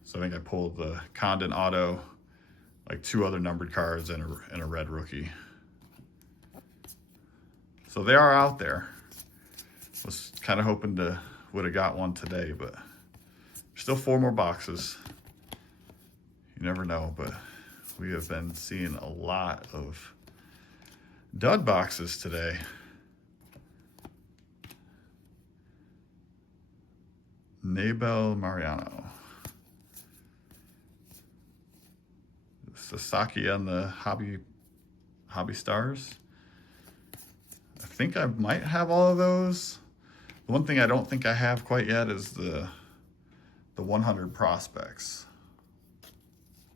So I think I pulled the Condon auto, like 2 other numbered cards and a red rookie. So they are out there. Was kind of hoping to would have got one today, but still 4 more boxes. You never know, but we have been seeing a lot of dud boxes today. Nabel Mariano. Sasaki on the Hobby Stars. I think I might have all of those. The one thing I don't think I have quite yet is the 100 prospects.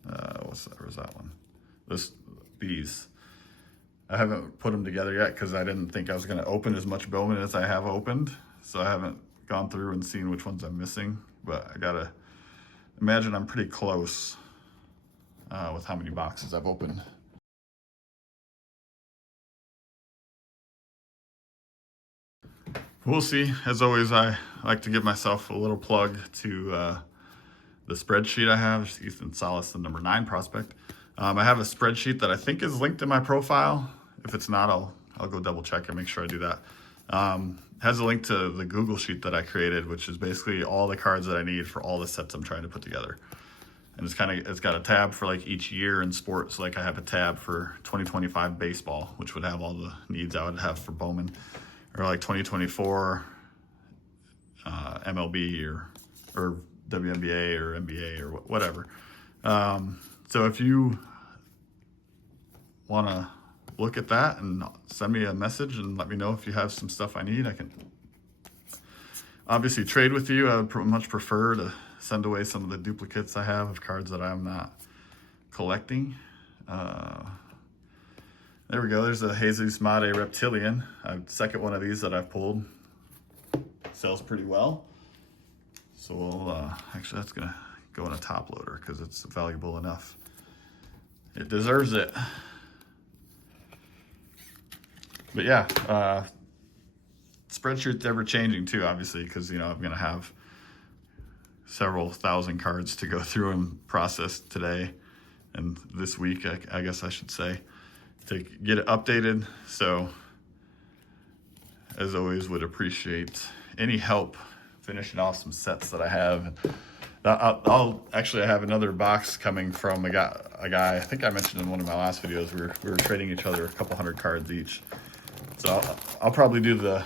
Where's that one? These. I haven't put them together yet because I didn't think I was going to open as much Bowman as I have opened. So I haven't gone through and seen which ones I'm missing. But I gotta imagine I'm pretty close with how many boxes I've opened. We'll see. As always, I like to give myself a little plug to the spreadsheet I have. It's Ethan Salas, the number 9 prospect. I have a spreadsheet that I think is linked in my profile. If it's not, I'll go double check and make sure I do that. Has a link to the Google sheet that I created, which is basically all the cards that I need for all the sets I'm trying to put together. And it's got a tab for like each year in sports. Like I have a tab for 2025 baseball, which would have all the needs I would have for Bowman, or like 2024 MLB or WNBA or NBA or whatever. So if you want to look at that and send me a message and let me know if you have some stuff I need, I can obviously trade with you. I would much prefer to send away some of the duplicates I have of cards that I'm not collecting. There we go. There's a Jesus Made Reptilian. Second one of these that I've pulled. Sells pretty well. So we'll, actually that's gonna go in a top loader because it's valuable enough. It deserves it. But yeah, spreadsheet's ever changing too, obviously, because I'm gonna have several thousand cards to go through and process today and this week, I guess I should say, to get it updated. So as always, would appreciate any help finishing off some sets that I have. I'll actually, I have another box coming from a guy I think I mentioned in one of my last videos. We were trading each other a couple hundred cards each. So I'll probably do the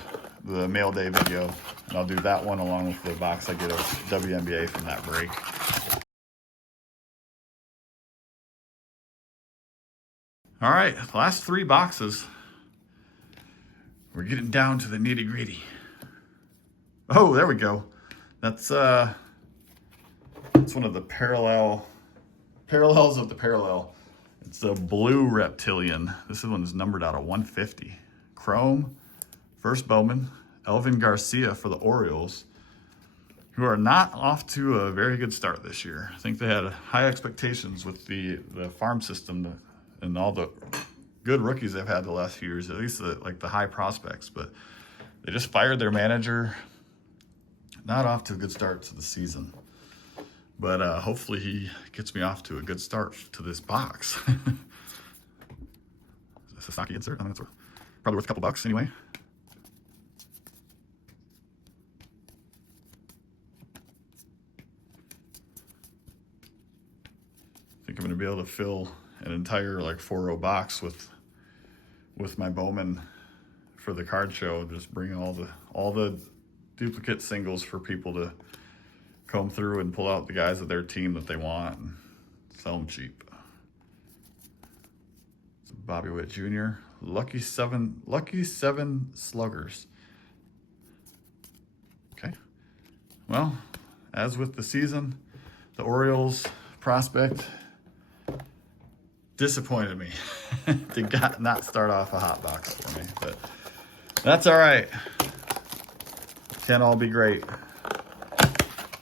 mail day video, and I'll do that one along with the box I get of WNBA from that break. All right, last 3 boxes. We're getting down to the nitty gritty. Oh, there we go. That's one of the parallels of the parallel. It's a blue reptilian. This one is numbered out of 150. Chrome, first Bowman, Elvin Garcia for the Orioles, who are not off to a very good start this year. I think they had high expectations with the farm system and all the good rookies they've had the last few years, at least the high prospects. But they just fired their manager. Not off to a good start to the season. But hopefully he gets me off to a good start to this box. Is this a stocky insert? I mean, it's probably worth a couple bucks anyway. I think I'm going to be able to fill an entire like 4-row box with my Bowman for the card show. Just bring all the duplicate singles for people to comb through and pull out the guys of their team that they want and sell them cheap. Bobby Witt Jr. Lucky seven sluggers. Okay. Well, as with the season, the Orioles prospect disappointed me. Did not start off a hot box for me, but that's all right. Can't all be great.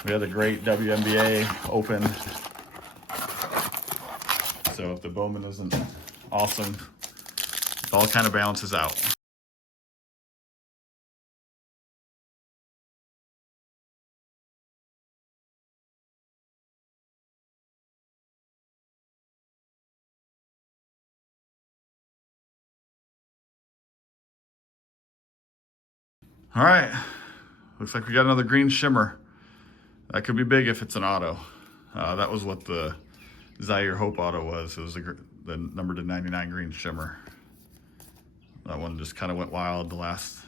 We had a great WNBA Open. So if the Bowman isn't awesome, it all kind of balances out. All right. Looks like we got another green shimmer. That could be big if it's an auto. That was what the Zaire Hope auto was. It was the number to 99 green shimmer. That one just kind of went wild the last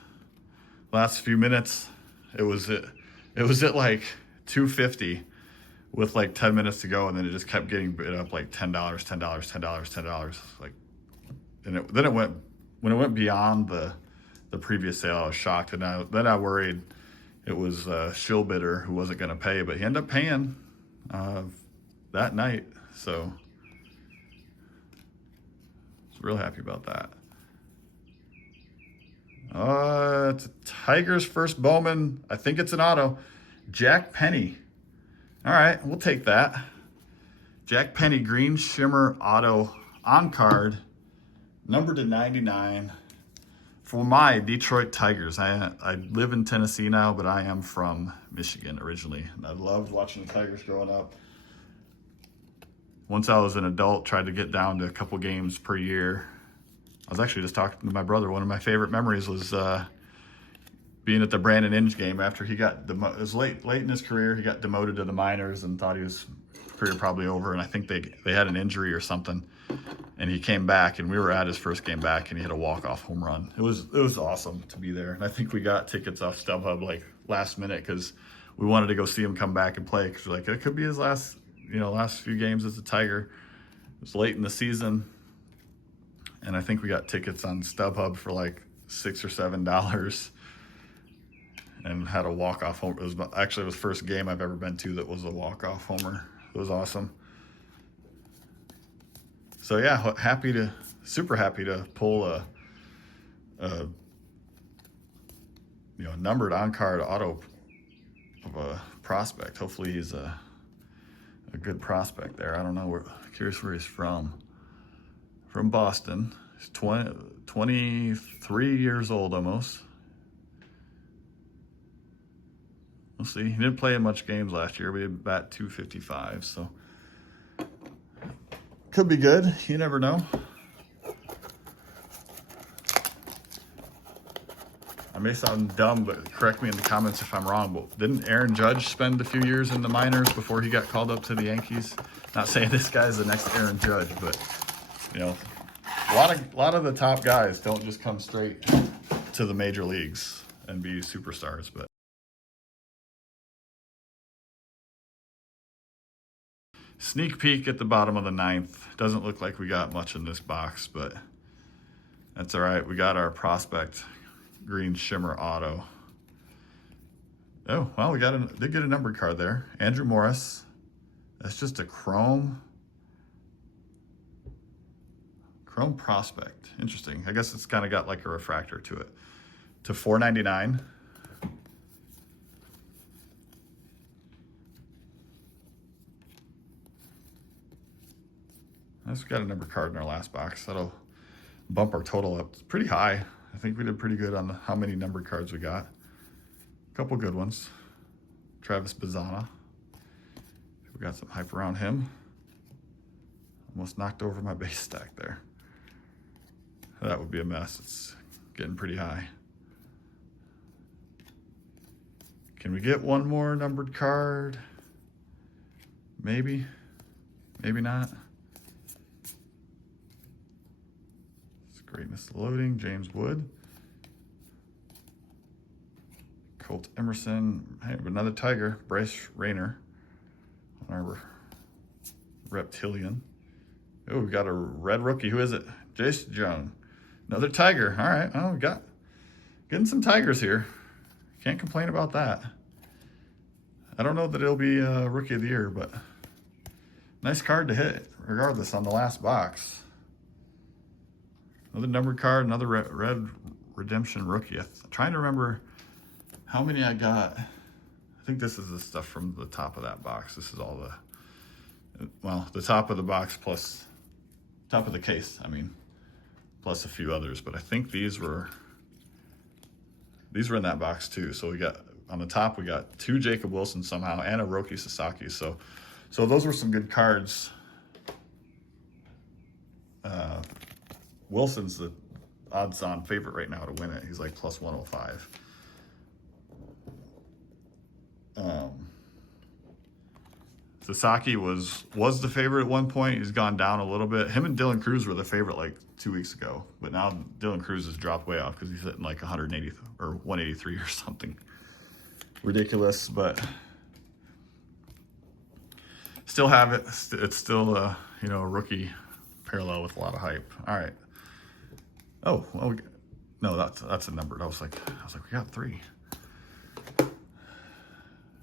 few minutes. It was at like 250 with like 10 minutes to go, and then it just kept getting bid up like $10, $10, $10, $10. Like, and then it went when it went beyond the previous sale. I was shocked, and then I worried it was a shill bidder who wasn't going to pay, but he ended up paying that night. So I was real happy about that. It's a Tigers first Bowman. I think it's an auto. Jack Penny. All right, we'll take that. Jack Penny green shimmer auto on card, numbered to 99. For my Detroit Tigers. I live in Tennessee now, but I am from Michigan originally. And I loved watching the Tigers growing up. Once I was an adult, tried to get down to a couple games per year. I was actually just talking to my brother. One of my favorite memories was being at the Brandon Inge game after he got it was late in his career. He got demoted to the minors and thought his career probably over. And I think they had an injury or something. And he came back, and we were at his first game back, and he hit a walk-off home run. It was awesome to be there. And I think we got tickets off StubHub like last minute because we wanted to go see him come back and play. Because we're like, it could be his last few games as a Tiger. It was late in the season, and I think we got tickets on StubHub for like $6 or $7, and had a walk-off homer. It was the first game I've ever been to that was a walk-off homer. It was awesome. So yeah, super happy to pull a numbered on-card auto of a prospect. Hopefully he's a good prospect there. I don't know, curious where he's from. From Boston. He's 23 years old almost. We'll see. He didn't play in much games last year. We had bat 255, so could be good. You never know. I may sound dumb, but correct me in the comments if I'm wrong, but didn't Aaron Judge spend a few years in the minors before he got called up to the Yankees? Not saying this guy's the next Aaron Judge, but a lot of the top guys don't just come straight to the major leagues and be superstars. But sneak peek at the bottom of the 9th. Doesn't look like we got much in this box, but that's all right. We got our prospect green shimmer auto. Oh, well, we did get a numbered card there. Andrew Morris. That's just a Chrome prospect. Interesting. I guess it's kind of got like a refractor to it. To $4.99. We've got a numbered card in our last box. That'll bump our total up. It's pretty high. I think we did pretty good on how many numbered cards we got. A couple good ones. Travis Bazzana. We got some hype around him. Almost knocked over my base stack there. That would be a mess. It's getting pretty high. Can we get one more numbered card? Maybe. Maybe not. It's greatness loading. James Wood. Colt Emerson. Hey, another Tiger. Bryce Rayner. Our Reptilian. Oh, we got a red rookie. Who is it? Jace Young. Another Tiger. All right. Oh, we got getting some Tigers here. Can't complain about that. I don't know that it'll be a Rookie of the Year, but nice card to hit regardless on the last box. Another numbered card, another red redemption rookie. I'm trying to remember how many I got. I think this is the stuff from the top of that box. This is all the top of the box plus top of the case, plus a few others. But I think these were in that box too. So we got, on the top, we got 2 Jacob Wilson somehow and a Roki Sasaki. So those were some good cards. Wilson's the odds-on favorite right now to win it. He's like plus 105. Sasaki was the favorite at one point. He's gone down a little bit. Him and Dylan Cruz were the favorite like 2 weeks ago, but now Dylan Cruz has dropped way off because he's hitting like 180 or 183 or something ridiculous. But still have it. It's still a rookie parallel with a lot of hype. All right. Oh well, no, that's a numbered. I was like we got 3.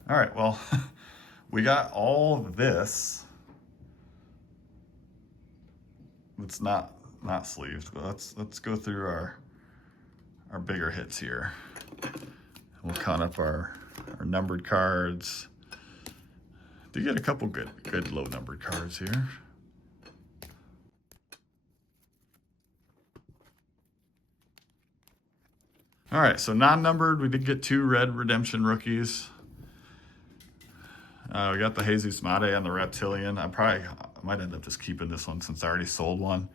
All right, well, we got all of this. It's not sleeved, but let's go through our bigger hits here. We'll count up our numbered cards. Do get a couple good low numbered cards here. All right, so non-numbered, we did get 2 red redemption rookies. We got the Jesus Mate and the Reptilian. I might end up just keeping this one since I already sold one.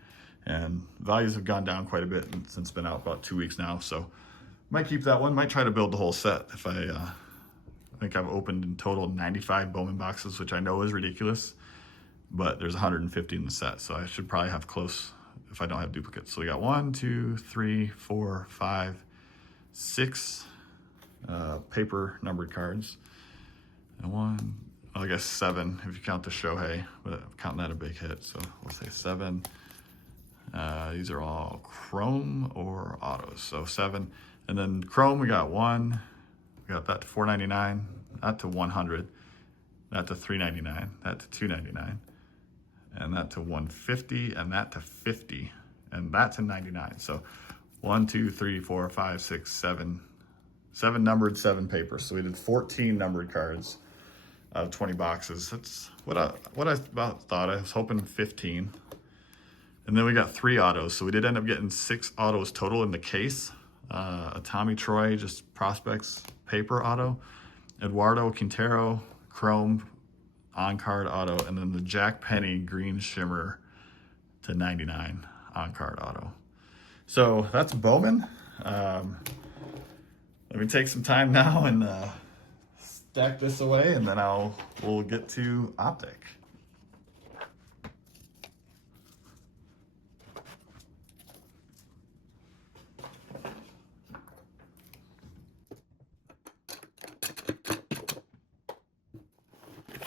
And values have gone down quite a bit since it's been out about 2 weeks now. So might keep that one. Might try to build the whole set. If I think I've opened in total 95 Bowman boxes, which I know is ridiculous. But there's 150 in the set. So I should probably have close if I don't have duplicates. So we got 1, 2, 3, 4, 5, 6 paper numbered cards. And I guess 7 if you count the Shohei, but I'm counting that a big hit, so we'll say 7. These are all Chrome or autos, so 7. And then Chrome, we got 1. We got that to $4.99, that to $100, that to $3.99, that to $2.99, and that to $150, and that to $50, and that to $99. So 1, 2, 3, 4, 5, 6, 7. 7 numbered, 7 papers. So we did 14 numbered cards out of 20 boxes. That's what I about thought. I was hoping 15. And then we got 3 autos. So we did end up getting 6 autos total in the case. A Tommy Troy, just prospects paper auto. Eduardo Quintero, Chrome on-card auto. And then the Jack Penny green shimmer to 99 on-card auto. So that's Bowman. Let me take some time now and stack this away, and then we'll get to Optic.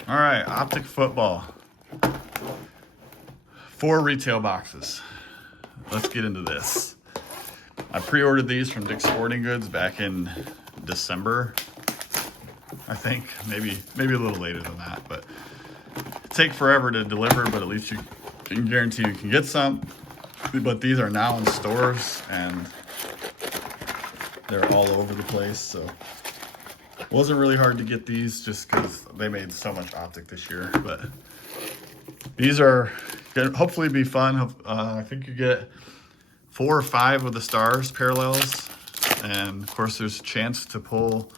All right, Optic football. 4 retail boxes. Let's get into this. I pre-ordered these from Dick's Sporting Goods back in December. I think. Maybe a little later than that, but take forever to deliver, but at least you can guarantee you can get some. But these are now in stores and they're all over the place, so it wasn't really hard to get these just because they made so much Optic this year. But these are gonna hopefully be fun. I think you get 4 or 5 of the stars parallels, and of course there's a chance to pull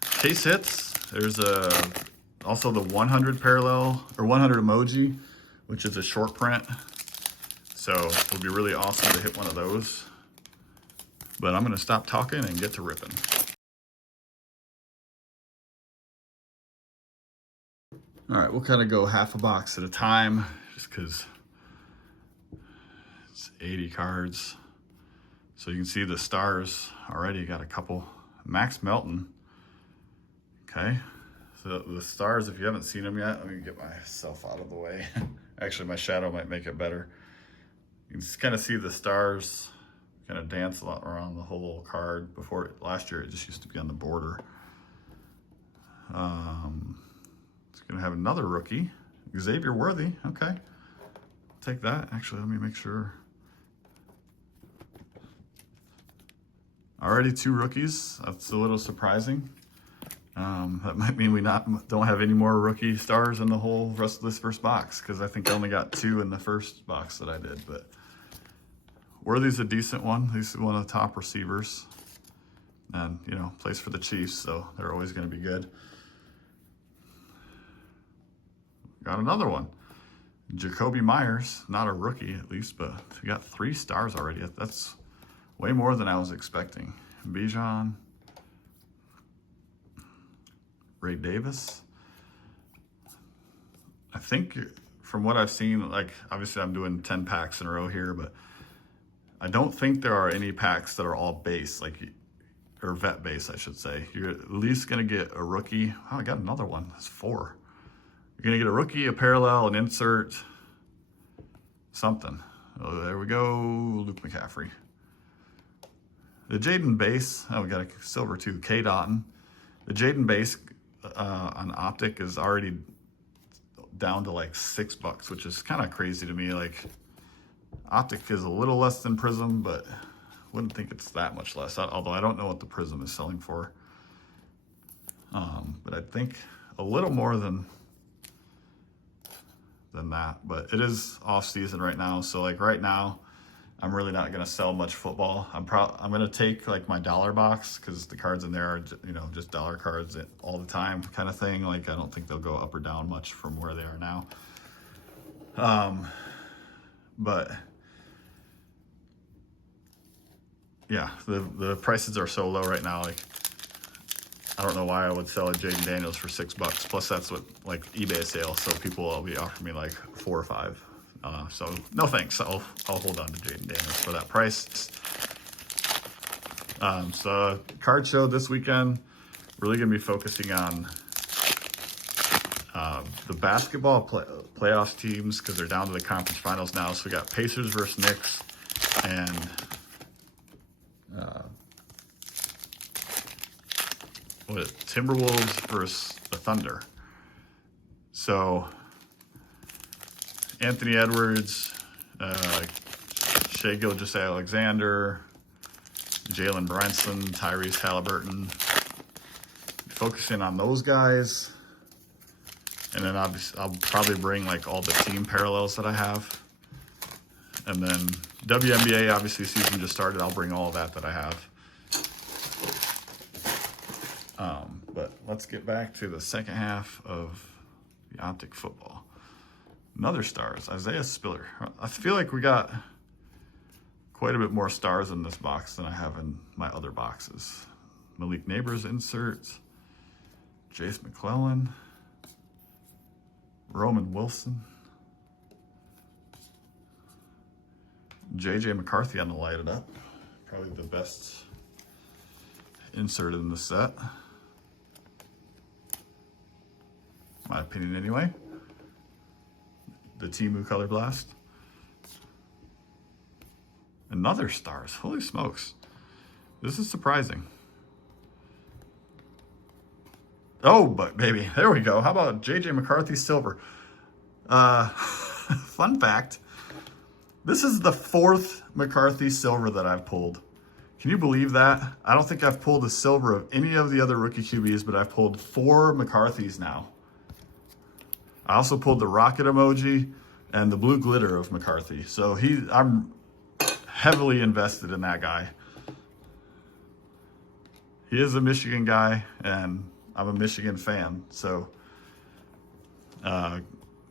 case hits. There's also the 100 parallel or 100 emoji, which is a short print. So it would be really awesome to hit one of those. But I'm gonna stop talking and get to ripping. All right, we'll kind of go half a box at a time just because it's 80 cards. So you can see the stars already got a couple. Max Melton. Okay, so the stars, if you haven't seen them yet, let me get myself out of the way. Actually, my shadow might make it better. You can just kind of see the stars kind of dance a lot around the whole card. Last year, it just used to be on the border. It's gonna have another rookie, Xavier Worthy. Okay, take that. Actually, let me make sure. Already 2 rookies. That's a little surprising. That might mean we don't have any more rookie stars in the whole rest of this first box, because I think I only got 2 in the first box that I did. But Worthy's a decent one. He's one of the top receivers, and you know, plays for the Chiefs, so they're always going to be good. Got another one, Jacoby Myers, not a rookie at least, but we got 3 stars already. That's way more than I was expecting. Bijan, Ray Davis. I think from what I've seen, like obviously I'm doing 10 packs in a row here, but I don't think there are any packs that are all base, or vet base, I should say. You're at least gonna get a rookie. Oh, I got another one, that's 4. You're gonna get a rookie, a parallel, an insert, something. Oh, there we go, Luke McCaffrey. The Jaden base, oh, we got a silver too, K. Dotton. The Jaden base on Optic is already down to like $6, which is kind of crazy to me. Like, Optic is a little less than Prizm, but wouldn't think it's that much less, although I don't know what the Prizm is selling for. But I think a little more than that, but it is off season right now. So like right now, I'm really not gonna sell much football. I'm gonna take like my dollar box, because the cards in there are, you know, just dollar cards all the time kind of thing. Like I don't think they'll go up or down much from where they are now. But yeah, the prices are so low right now. Like I don't know why I would sell a Jaden Daniels for $6. Plus that's what like eBay sale. So people will be offering me like 4 or 5. So no thanks. I'll hold on to Jaden Daniels for that price. So card show this weekend, really gonna be focusing on the basketball playoffs teams, because they're down to the conference finals now. So we got Pacers versus Knicks and Timberwolves versus the Thunder. So Anthony Edwards, Shai Gilgeous-Alexander, Jalen Brunson, Tyrese Halliburton. Focusing on those guys. And then obviously I'll probably bring like all the team parallels that I have. And then WNBA, obviously season just started. I'll bring all that I have. But let's get back to the second half of the Optic football. Another stars, Isaiah Spiller. I feel like we got quite a bit more stars in this box than I have in my other boxes. Malik Neighbors inserts, Jace McClellan, Roman Wilson, JJ McCarthy on the Light It Up. Probably the best insert in the set. My opinion anyway. The Temu Color Blast. Another stars, holy smokes. This is surprising. Oh, but baby, there we go. How about JJ McCarthy silver? Fun fact, this is the 4th McCarthy silver that I've pulled. Can you believe that? I don't think I've pulled a silver of any of the other rookie QBs, but I've pulled 4 McCarthys now. I also pulled the rocket emoji and the blue glitter of McCarthy. So I'm heavily invested in that guy. He is a Michigan guy, and I'm a Michigan fan. So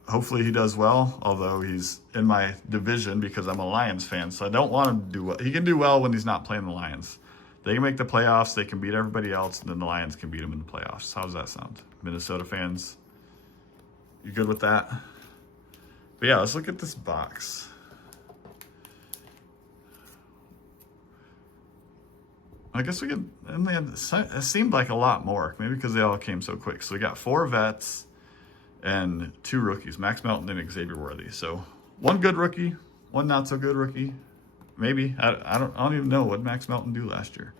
hopefully he does well, although he's in my division because I'm a Lions fan. So I don't want him to do well. He can do well when he's not playing the Lions. They can make the playoffs. They can beat everybody else, and then the Lions can beat him in the playoffs. How does that sound? Minnesota fans, you good with that? But yeah, let's look at this box. I guess we could, and it seemed like a lot more, maybe because they all came so quick. So we got 4 vets and 2 rookies, Max Melton and Xavier Worthy. So 1 good rookie, 1 not so good rookie. Maybe, I don't even know what Max Melton do last year.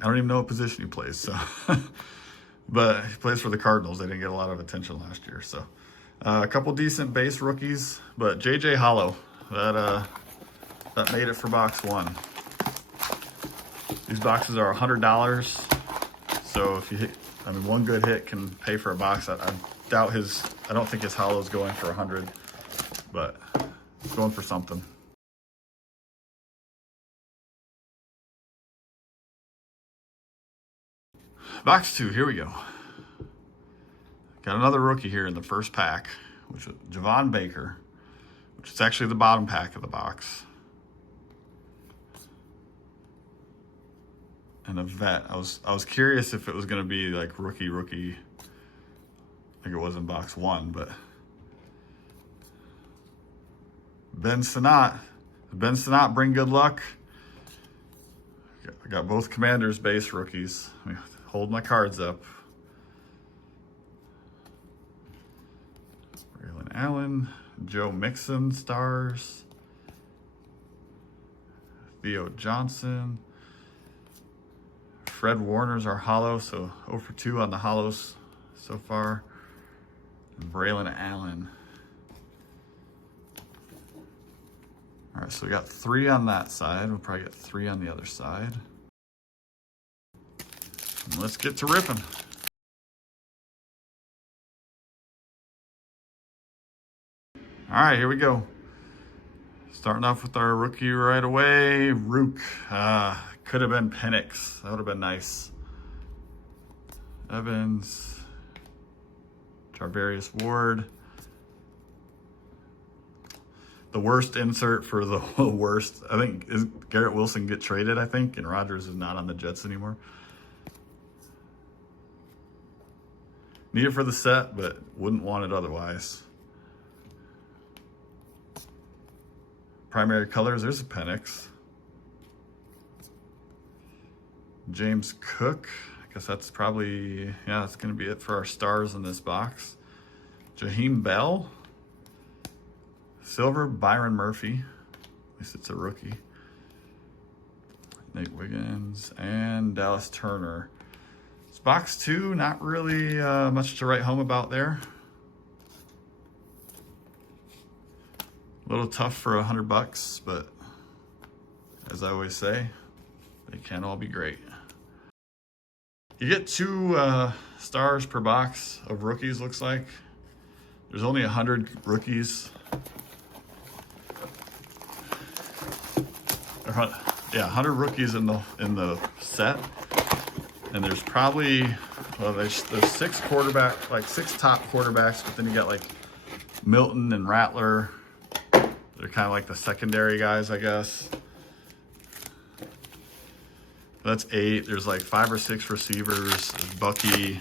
I don't even know what position he plays, so. But he plays for the Cardinals. They didn't get a lot of attention last year, so. A couple decent base rookies, but JJ Hollow, that made it for box 1. These boxes are $100, so if you hit, I mean, 1 good hit can pay for a box. I doubt I don't think his hollow is going for 100, but it's going for something. Box 2, here we go. Got another rookie here in the first pack, which is Javon Baker, which is actually the bottom pack of the box. And a vet. I was curious if it was going to be like rookie, like it was in box 1, but Ben Sinnott. Ben Sinnott bring good luck. I got both Commanders base rookies. Let me hold my cards up. Braylon Allen, Joe Mixon stars, Theo Johnson. Fred Warner's our hollow, so 0 for 2 on the hollows so far. And Braylon Allen. All right, so we got 3 on that side. We'll probably get 3 on the other side. And let's get to ripping. All right, here we go. Starting off with our rookie right away, Rook. Could have been Penix. That would have been nice. Evans. Charvarius Ward. The worst insert for the worst. I think, is Garrett Wilson get traded, I think, and Rodgers is not on the Jets anymore. Need it for the set, but wouldn't want it otherwise. Primary colors, there's a Penix. James Cook, I guess that's probably, yeah, that's going to be it for our stars in this box. Jaheim Bell. Silver, Byron Murphy. At least it's a rookie. Nate Wiggins and Dallas Turner. It's box 2, not really much to write home about there. A little tough for $100, but as I always say, they can't all be great. You get 2 stars per box of rookies, looks like. There's only 100 rookies. Yeah, 100 rookies in the set. And there's probably, well, there's 6 6 top quarterbacks, but then you got like Milton and Rattler. They're kind of like the secondary guys, I guess. That's 8. There's like 5 or 6 receivers. There's Bucky.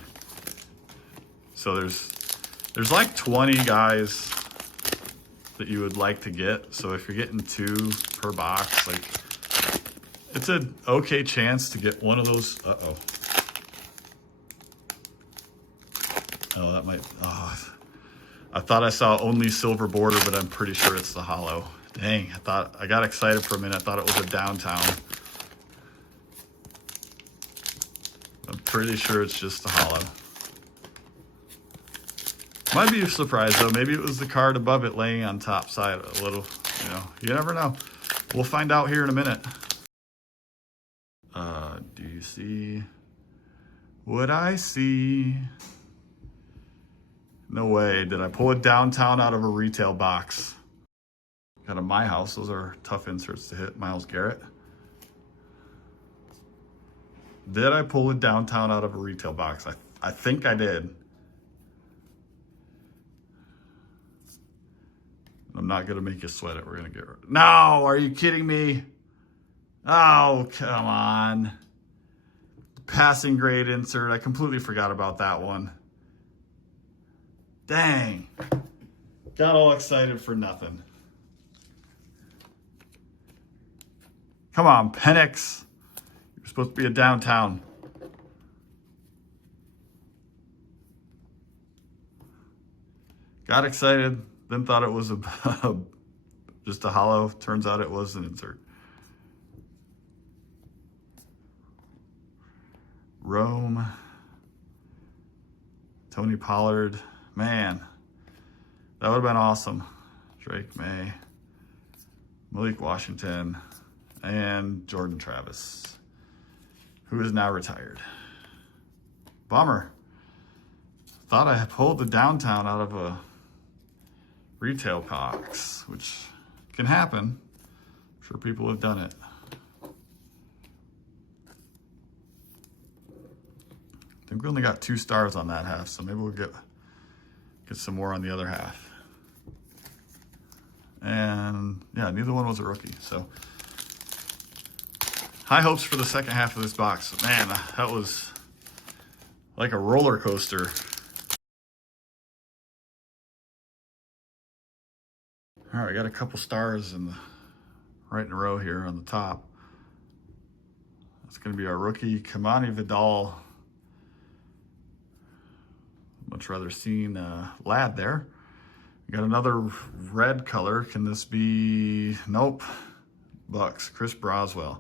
So there's like 20 guys that you would like to get. So if you're getting 2 per box, like it's an okay chance to get one of those. Uh-oh. Oh, that might, I thought I saw only silver border, but I'm pretty sure it's the hollow. Dang, I got excited for a minute. I thought it was a downtown. pretty sure it's just a hollow. Might be a surprise though. Maybe it was the card above it laying on top side a little, you know, you never know. We'll find out here in a minute. Do you see what I see? No way. Did I pull it downtown out of a retail box? Got a My House. Those are tough inserts to hit. Myles Garrett. Did I pull it downtown out of a retail box? I think I did. I'm not going to make you sweat it. We're going to get rid. No, are you kidding me? Oh, come on. Passing grade insert. I completely forgot about that one. Dang. Got all excited for nothing. Come on, Penix. You're supposed to be a downtown. Got excited, then thought it was just a hollow. Turns out it was an insert. Rome. Tony Pollard. Man, that would have been awesome. Drake May. Malik Washington. And Jordan Travis, who is now retired. Bummer. Thought I had pulled the downtown out of a retail box, which can happen. I'm sure people have done it. I think we only got 2 stars on that half, so maybe we'll get some more on the other half. And yeah, neither one was a rookie, so high hopes for the second half of this box. Man, that was like a roller coaster. All right, got a couple stars right in a row here on the top. That's going to be our rookie, Kamani Vidal. Much rather seen Lad there. We got another red color. Can this be? Nope. Bucks, Chris Broswell.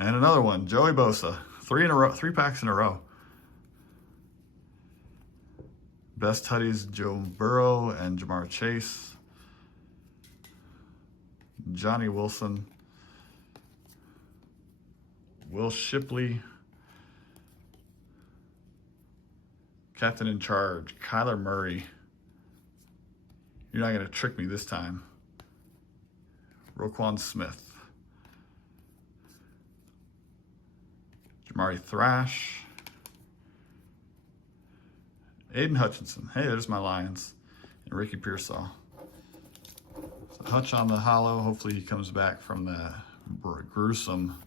And another one, Joey Bosa. 3 in a row, 3 packs in a row. Best Tutties, Joe Burrow and Jamar Chase. Johnny Wilson. Will Shipley. Captain in charge, Kyler Murray. You're not going to trick me this time. Roquan Smith. Jamari Thrash. Aiden Hutchinson. Hey, there's my Lions. And Ricky Pearsall. So Hutch on the hollow. Hopefully he comes back from that gruesome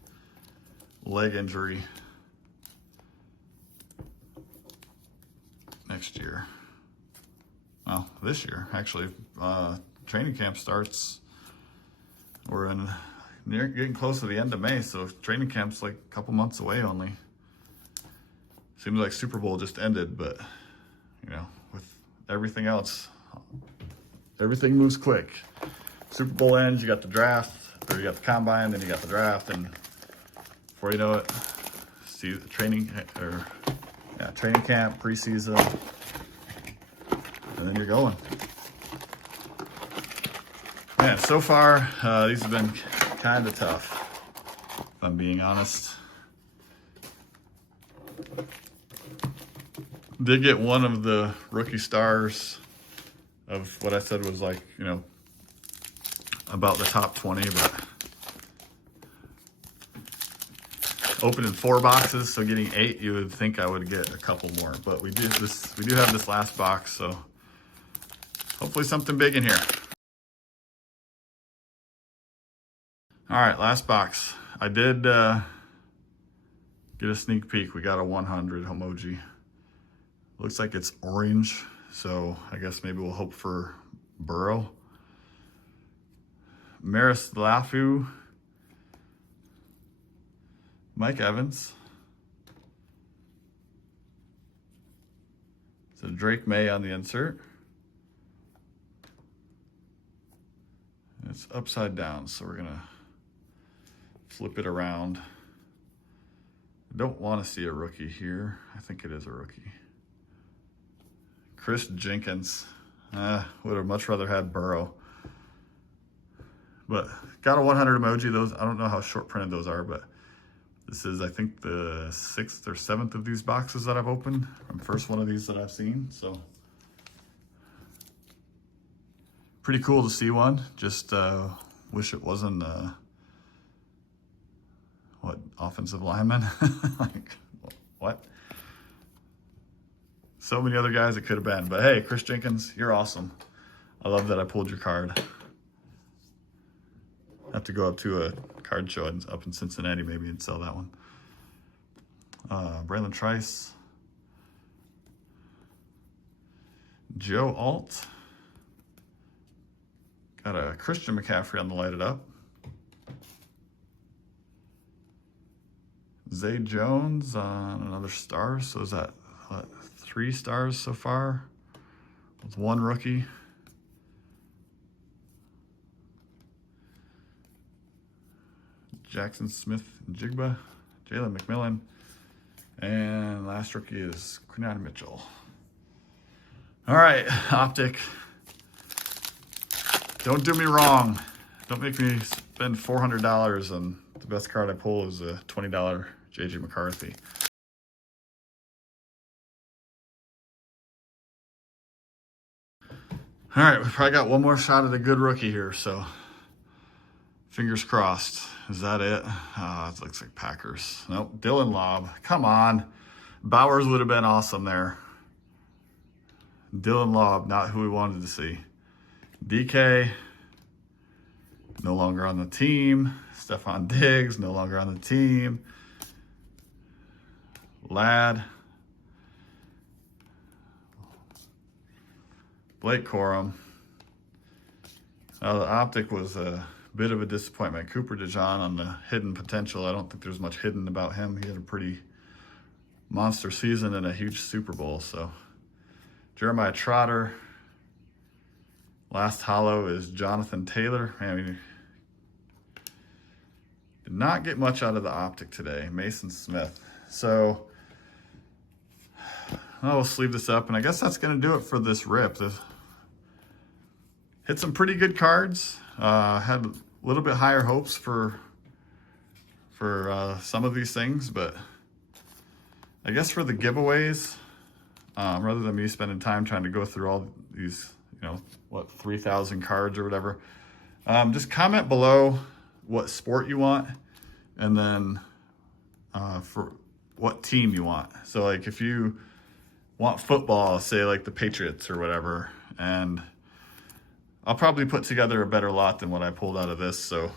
leg injury next year. Well, this year, actually. Training camp starts. We're getting close to the end of May, so training camp's like a couple months away only. Seems like Super Bowl just ended, but you know, with everything else, everything moves quick. Super Bowl ends, you got the draft, or you got the combine, then you got the draft, and before you know it, see the training camp, preseason, and then you're going. Man, so far, these have been kind of tough, if I'm being honest. Did get one of the rookie stars of what I said was like, you know, about the top 20, but opening 4 boxes, so getting 8, you would think I would get a couple more, but we do have this last box, so hopefully something big in here. All right, last box. I did get a sneak peek. We got a 100 emoji. Looks like it's orange, so I guess maybe we'll hope for Burrow. Maris Lafu. Mike Evans. So Drake May on the insert. It's upside down, so we're gonna flip it around. I don't want to see a rookie here. I think it is a rookie. Chris Jenkins. Would have much rather had Burrow. But got a 100 emoji. Those, I don't know how short printed those are, but this is, I think, the 6th or 7th of these boxes that I've opened. From first one of these that I've seen. So pretty cool to see one. Just wish it wasn't what, offensive lineman? Like, what? So many other guys it could have been. But hey, Chris Jenkins, you're awesome. I love that I pulled your card. I have to go up to a card show up in Cincinnati maybe and sell that one. Braylon Trice. Joe Alt. Got a Christian McCaffrey on the Light It Up. Zay Jones on another star. So is that what, 3 stars so far with 1 rookie. Jackson Smith and Jigba, Jalen McMillan, and last rookie is Quinton Mitchell. All right, Optic. Don't do me wrong. Don't make me spend $400 and the best card I pull is a $20 JJ McCarthy. All right, we probably got one more shot at a good rookie here, so fingers crossed. Is that it? It looks like Packers. Nope, Dylan Lobb. Come on. Bowers would have been awesome there. Dylan Lobb, not who we wanted to see. DK, no longer on the team. Stephon Diggs, no longer on the team. Ladd. Blake Corum. The Optic was a bit of a disappointment. Cooper DeJean on the hidden potential. I don't think there's much hidden about him. He had a pretty monster season and a huge Super Bowl. So Jeremiah Trotter. Last hollow is Jonathan Taylor. Man, we did not get much out of the Optic today. Mason Smith. So we'll sleeve this up, and I guess that's going to do it for this rip. Hit some pretty good cards. Had a little bit higher hopes for some of these things, but I guess for the giveaways, rather than me spending time trying to go through all these, 3,000 cards or whatever, just comment below what sport you want, and then for what team you want. So like if you want football, say like the Patriots or whatever, and I'll probably put together a better lot than what I pulled out of this. So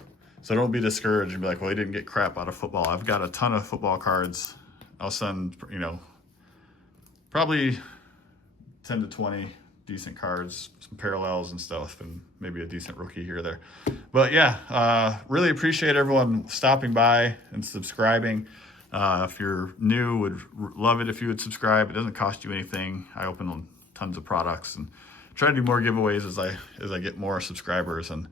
don't be discouraged and be like, well, he didn't get crap out of football. I've got a ton of football cards. I'll send, probably 10 to 20 decent cards, some parallels and stuff, and maybe a decent rookie here or there. But yeah, really appreciate everyone stopping by and subscribing. If you're new, would love it if you would subscribe. It doesn't cost you anything. I open tons of products and try to do more giveaways as I get more subscribers and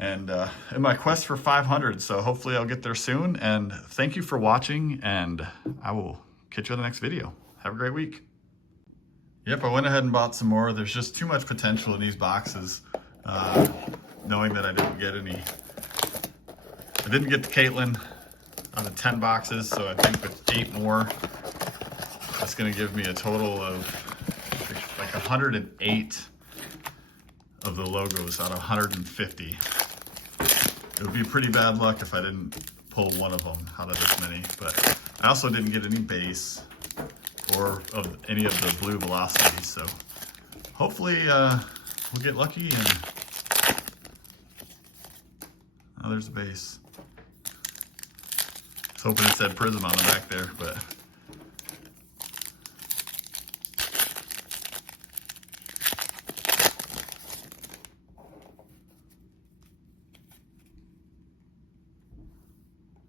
in my quest for 500. So hopefully I'll get there soon. And thank you for watching, and I will catch you on the next video. Have a great week. Yep, I went ahead and bought some more. There's just too much potential in these boxes, knowing that I didn't get any. I didn't get the Caitlin out of 10 boxes, so I think with 8 more, that's going to give me a total of like 108 of the logos out of 150. It would be pretty bad luck if I didn't pull one of them out of this many, but I also didn't get any base or of any of the blue velocities, so hopefully we'll get lucky. And oh, there's a base. I was hoping it said Prizm on the back there, but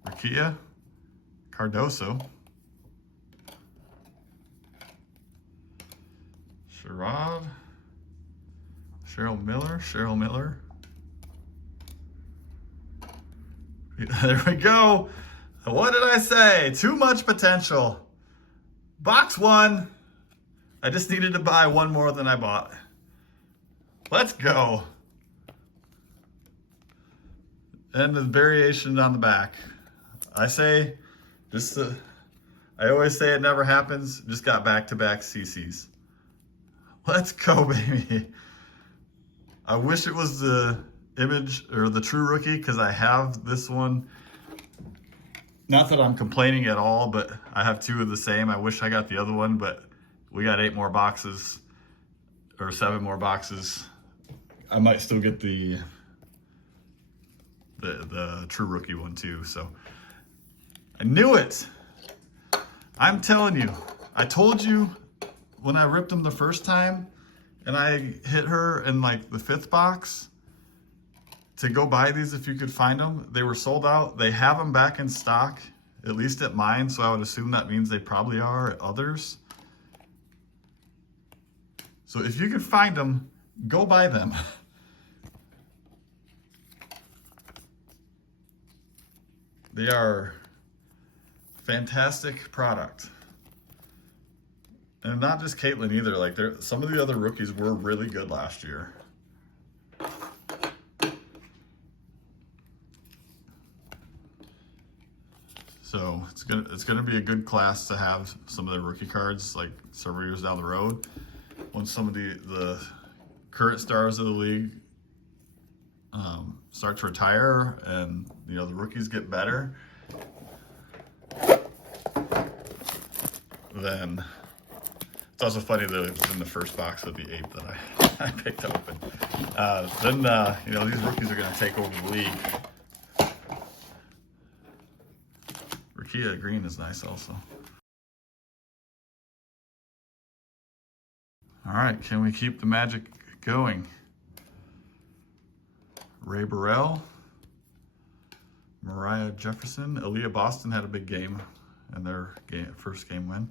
Rakia Cardoso, Sherrod, Cheryl Miller. There we go. What did I say? Too much potential. Box 1. I just needed to buy one more than I bought. Let's go. And the variation on the back. I say, I always say it never happens. Just got back-to-back CCs. Let's go, baby. I wish it was the image or the true rookie because I have this one. Not that I'm complaining at all, but I have 2 of the same. I wish I got the other one, but we got 8 more boxes or 7 more boxes. I might still get the true rookie one too. So I knew it. I'm telling you, I told you when I ripped them the first time and I hit her in like the 5th box to go buy these if you could find them. They were sold out. They have them back in stock, at least at mine. So I would assume that means they probably are at others. So if you can find them, go buy them. They are fantastic product. And not just Caitlin either. Like some of the other rookies were really good last year. So it's gonna be a good class to have some of the rookie cards like several years down the road. When some of the current stars of the league start to retire and the rookies get better, then it's also funny that it's in the first box of the 8th that I picked open. Then these rookies are going to take over the league. Rakia green is nice also. All right, can we keep the magic going? Ray Burrell, Mariah Jefferson, Aaliyah Boston had a big game in their first game win.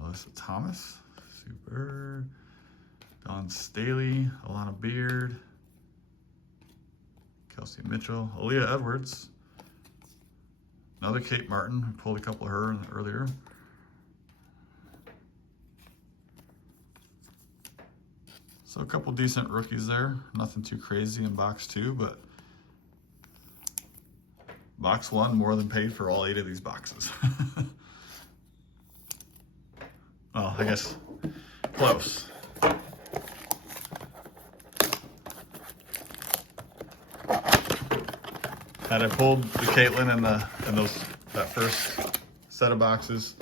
Alyssa Thomas, super. Dawn Staley, Alana Beard, Kelsey Mitchell, Aaliyah Edwards, another Kate Martin, who pulled a couple of her earlier. So a couple decent rookies there. Nothing too crazy in box 2, but box 1 more than paid for all 8 of these boxes. Well, I guess close. Had I pulled the Caitlin and that first set of boxes,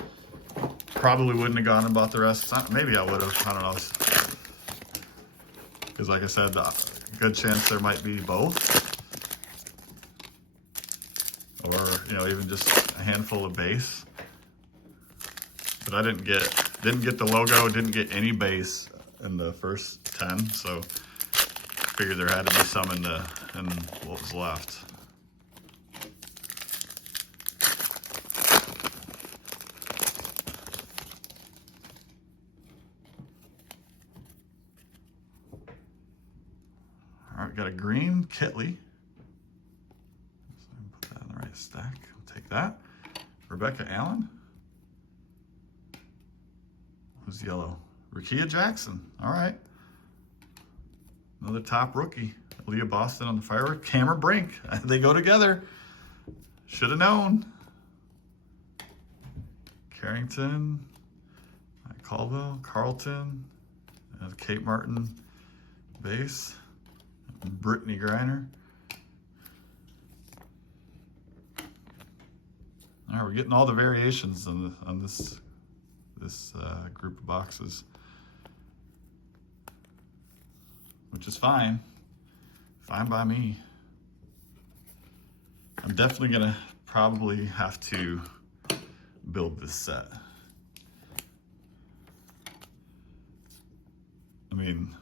probably wouldn't have gone and bought the rest. Maybe I would have. I don't know. Because like I said, good chance there might be both. Or, even just a handful of base. But I didn't get the logo, didn't get any base in the first 10, so figured there had to be some in what was left. All right, we got a green Kitley. So put that in the right stack. We'll take that. Rebecca Allen. Who's yellow? Rakia Jackson. All right. Another top rookie. Aaliyah Boston on the firework. Cameron Brink. They go together. Should have known. Carrington. Caldwell. Carlton. Kate Martin. Base. Brittany Griner. All right, we're getting all the variations on this group of boxes, which is fine by me. I'm definitely gonna probably have to build this set. I mean,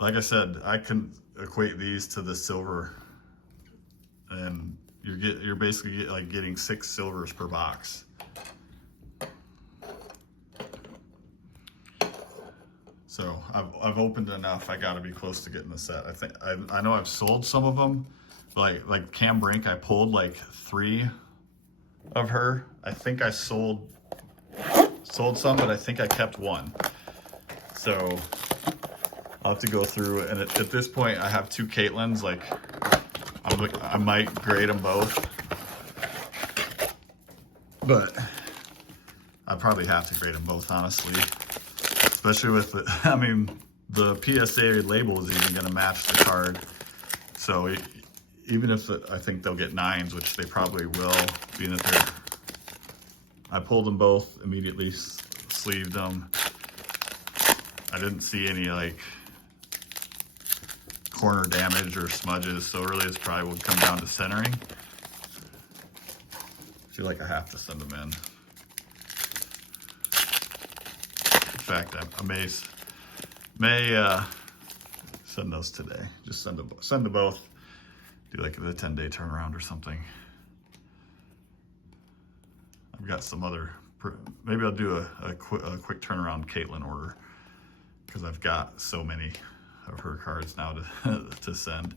like I said, I can equate these to the silver, and you're basically getting 6 silvers per box. So I've opened enough. I got to be close to getting the set. I know I've sold some of them, Like Cam Brink, I pulled like 3 of her. I think I sold some, but I think I kept 1. So I'll have to go through, and at this point I have 2 Caitlins. Like I might grade them both, but I probably have to grade them both, honestly. Especially with the, I mean, the PSA label is even going to match the card. So even if I think they'll get 9s, which they probably will, being that I pulled them both, immediately sleeved them. I didn't see any like corner damage or smudges, so really it's probably would come down to centering. I feel like I have to send them in. In fact, I may send those today. Just send to both. Do like a 10-day turnaround or something. I've got some other, maybe I'll do a quick turnaround Caitlin order, because I've got so many of her cards now to send.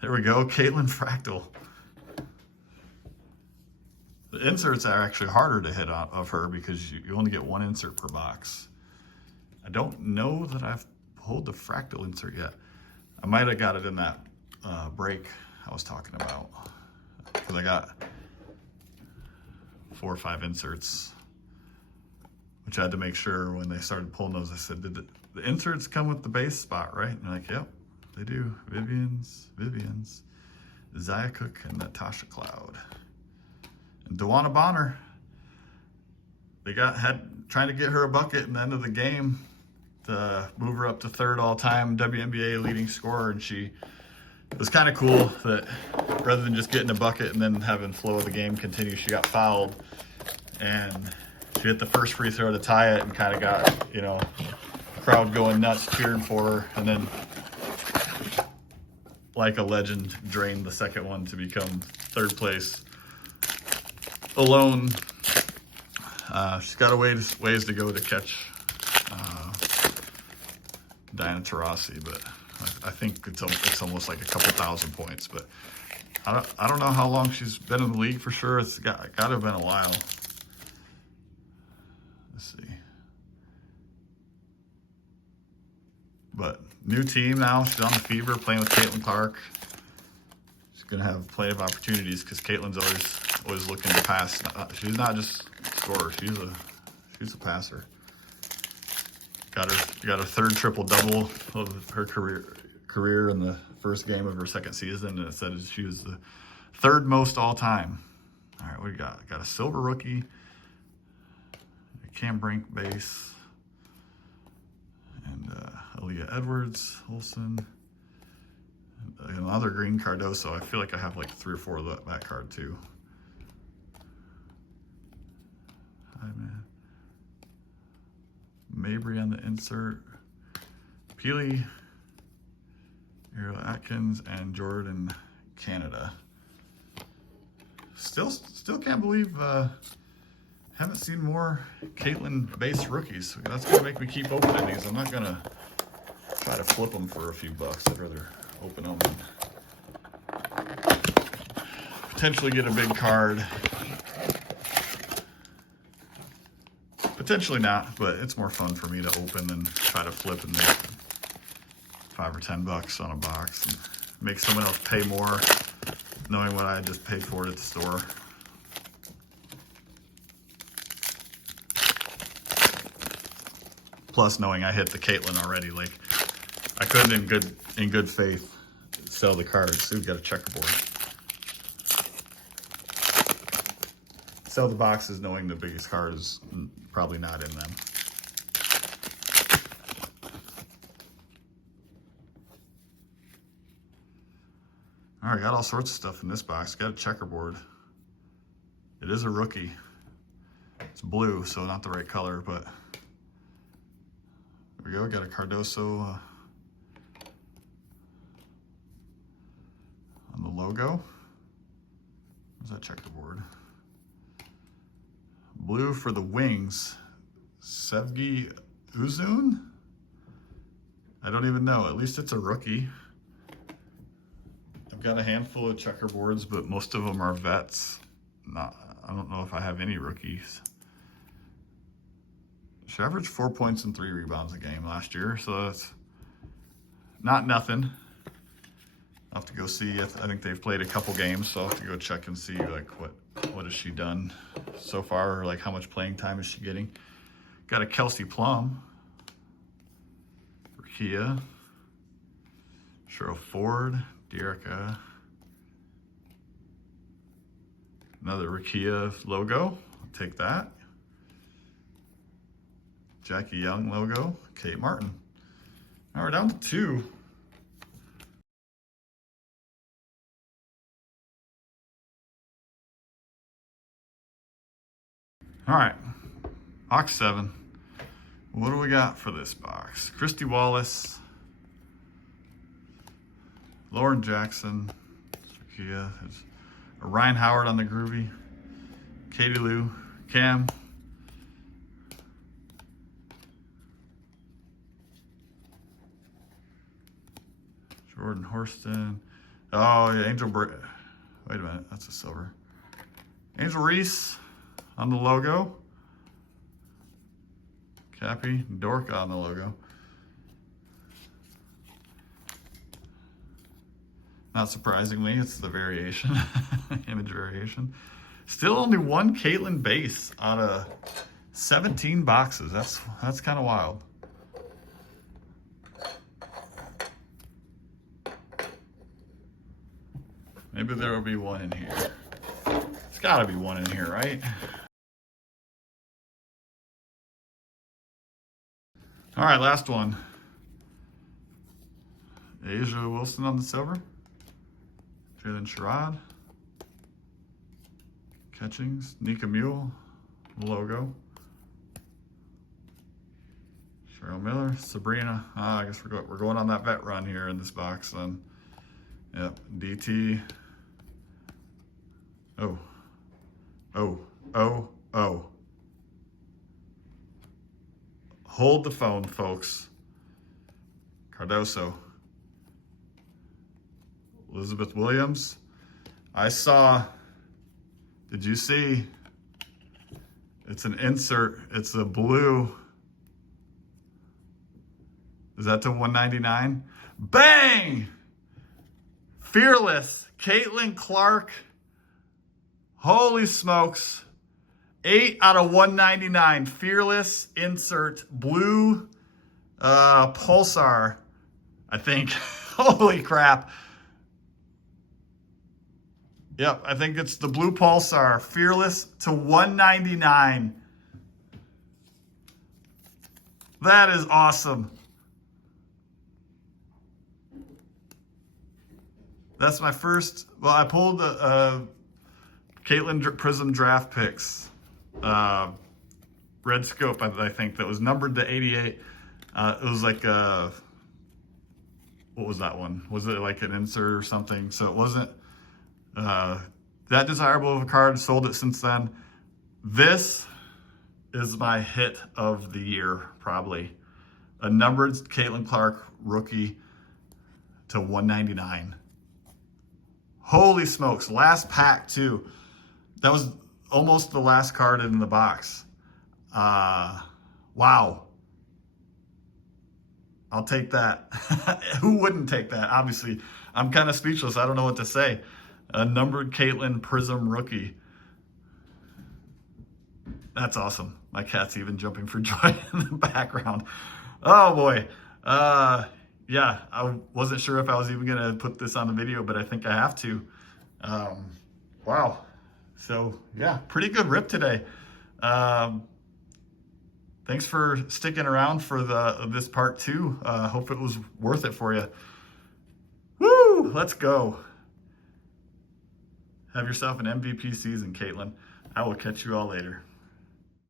There we go, Caitlin Fractal. The inserts are actually harder to hit of her because you only get 1 insert per box. I don't know that I've pulled the Fractal insert yet. I might have got it in that break I was talking about, because I got 4 or 5 inserts, which I had to make sure when they started pulling those. I said, did the inserts come with the base spot, right? And they're like, yep, they do. Vivian's, Zaya Cook, and Natasha Cloud. And Dewana Bonner, they had trying to get her a bucket in the end of the game to move her up to 3rd all-time WNBA leading scorer, and it was kind of cool that rather than just getting a bucket and then having flow of the game continue, she got fouled, and she hit the first free throw to tie it and kind of got, you know, crowd going nuts cheering for her, and then like a legend drained the second one to become 3rd place alone. She's got a ways to go to catch Diana Taurasi, but I think it's almost like a couple thousand points. But I don't know how long she's been in the league for sure. It's got to have been a while. Let's see. But new team now. She's on the Fever, playing with Caitlin Clark. She's gonna have plenty of opportunities because Caitlin's always looking to pass. She's not just a scorer. She's a passer. Got her 3rd triple-double of her career in the first game of her 2nd season, and it said she was the 3rd most all-time. All right, what we got? Got a silver rookie, a Cam Brink base, and Aaliyah Edwards, Olsen, and another green Cardoso. I feel like I have like 3 or 4 of that card too. Hi, man. Mabry on the insert, Peely, Ariel Atkins, and Jordan Canada. Still can't believe haven't seen more Caitlin base rookies. That's gonna make me keep opening these. I'm not gonna try to flip them for a few bucks. I'd rather open them and potentially get a big card. Potentially not, but it's more fun for me to open than try to flip and make $5 or $10 on a box and make someone else pay more, knowing what I just paid for it at the store. Plus, knowing I hit the Caitlin already, like I couldn't in good faith sell the cards. So we've got a checkerboard. Sell the boxes knowing the biggest card is probably not in them. All right, got all sorts of stuff in this box. Got a checkerboard. It is a rookie. It's blue, so not the right color, but there we go. Got a Cardoso on the logo. Where's that checkerboard? Blue for the wings, Sevgi got a handful of checkerboards, but most of them are vets. I don't know if I have any rookies. She averaged 4 points and 3 rebounds a game last year, so that's not nothing. I'll have to go see. I think they've played a couple games, so I'll have to go check and see like what has she done so far, or like how much playing time is she getting. Got a Kelsey Plum, Rakia, Cheryl Ford, Dearica, another Rakia logo. I'll take that. Jackie Young logo, Kate Martin. Now we're down to 2. All right, box 7. What do we got for this box? Christy Wallace, Lauren Jackson, Kia, Ryan Howard on the groovy, Katie Lou, Cam, Jordan Horston. Oh, yeah, wait a minute, that's a silver. Angel Reese on the logo. Cappy Dork on the logo. Not surprisingly, it's the variation, image variation. Still only 1 Caitlin base out of 17 boxes. That's kind of wild. Maybe there will be one in here. It's got to be one in here, right? All right, last one. Asia Wilson on the silver. Jalen Sherrod. Catchings. Nika Mule. Logo. Cheryl Miller. Sabrina. I guess we're going on that vet run here in this box then. Yep. DT. Oh. Hold the phone, folks. Cardoso. Elizabeth Williams. Did you see? It's an insert. It's a blue. Is that to 199? Bang! Fearless. Caitlin Clark. Holy smokes. 8 out of 199. Fearless insert. Blue Pulsar, I think. Holy crap. Yep, I think it's the blue Pulsar. Fearless to 199. That is awesome. That's my first. Well, I pulled the Caitlin Prizm draft picks. Red Scope, I think, that was numbered to 88. It was like what was that one? Was it like an insert or something? So it wasn't that desirable of a card. Sold it since then. This is my hit of the year, probably. A numbered Caitlin Clark rookie to 199. Holy smokes. Last pack, too. That was almost the last card in the box. Wow. I'll take that. Who wouldn't take that? Obviously, I'm kind of speechless. I don't know what to say. A numbered Caitlin Prizm rookie. That's awesome. My cat's even jumping for joy in the background. Oh boy. Yeah, I wasn't sure if I was even gonna put this on the video, but I think I have to. Wow. So yeah, pretty good rip today. Thanks for sticking around for this part 2. Hope it was worth it for you. Woo! Let's go. Have yourself an MVP season, Caitlin. I will catch you all later.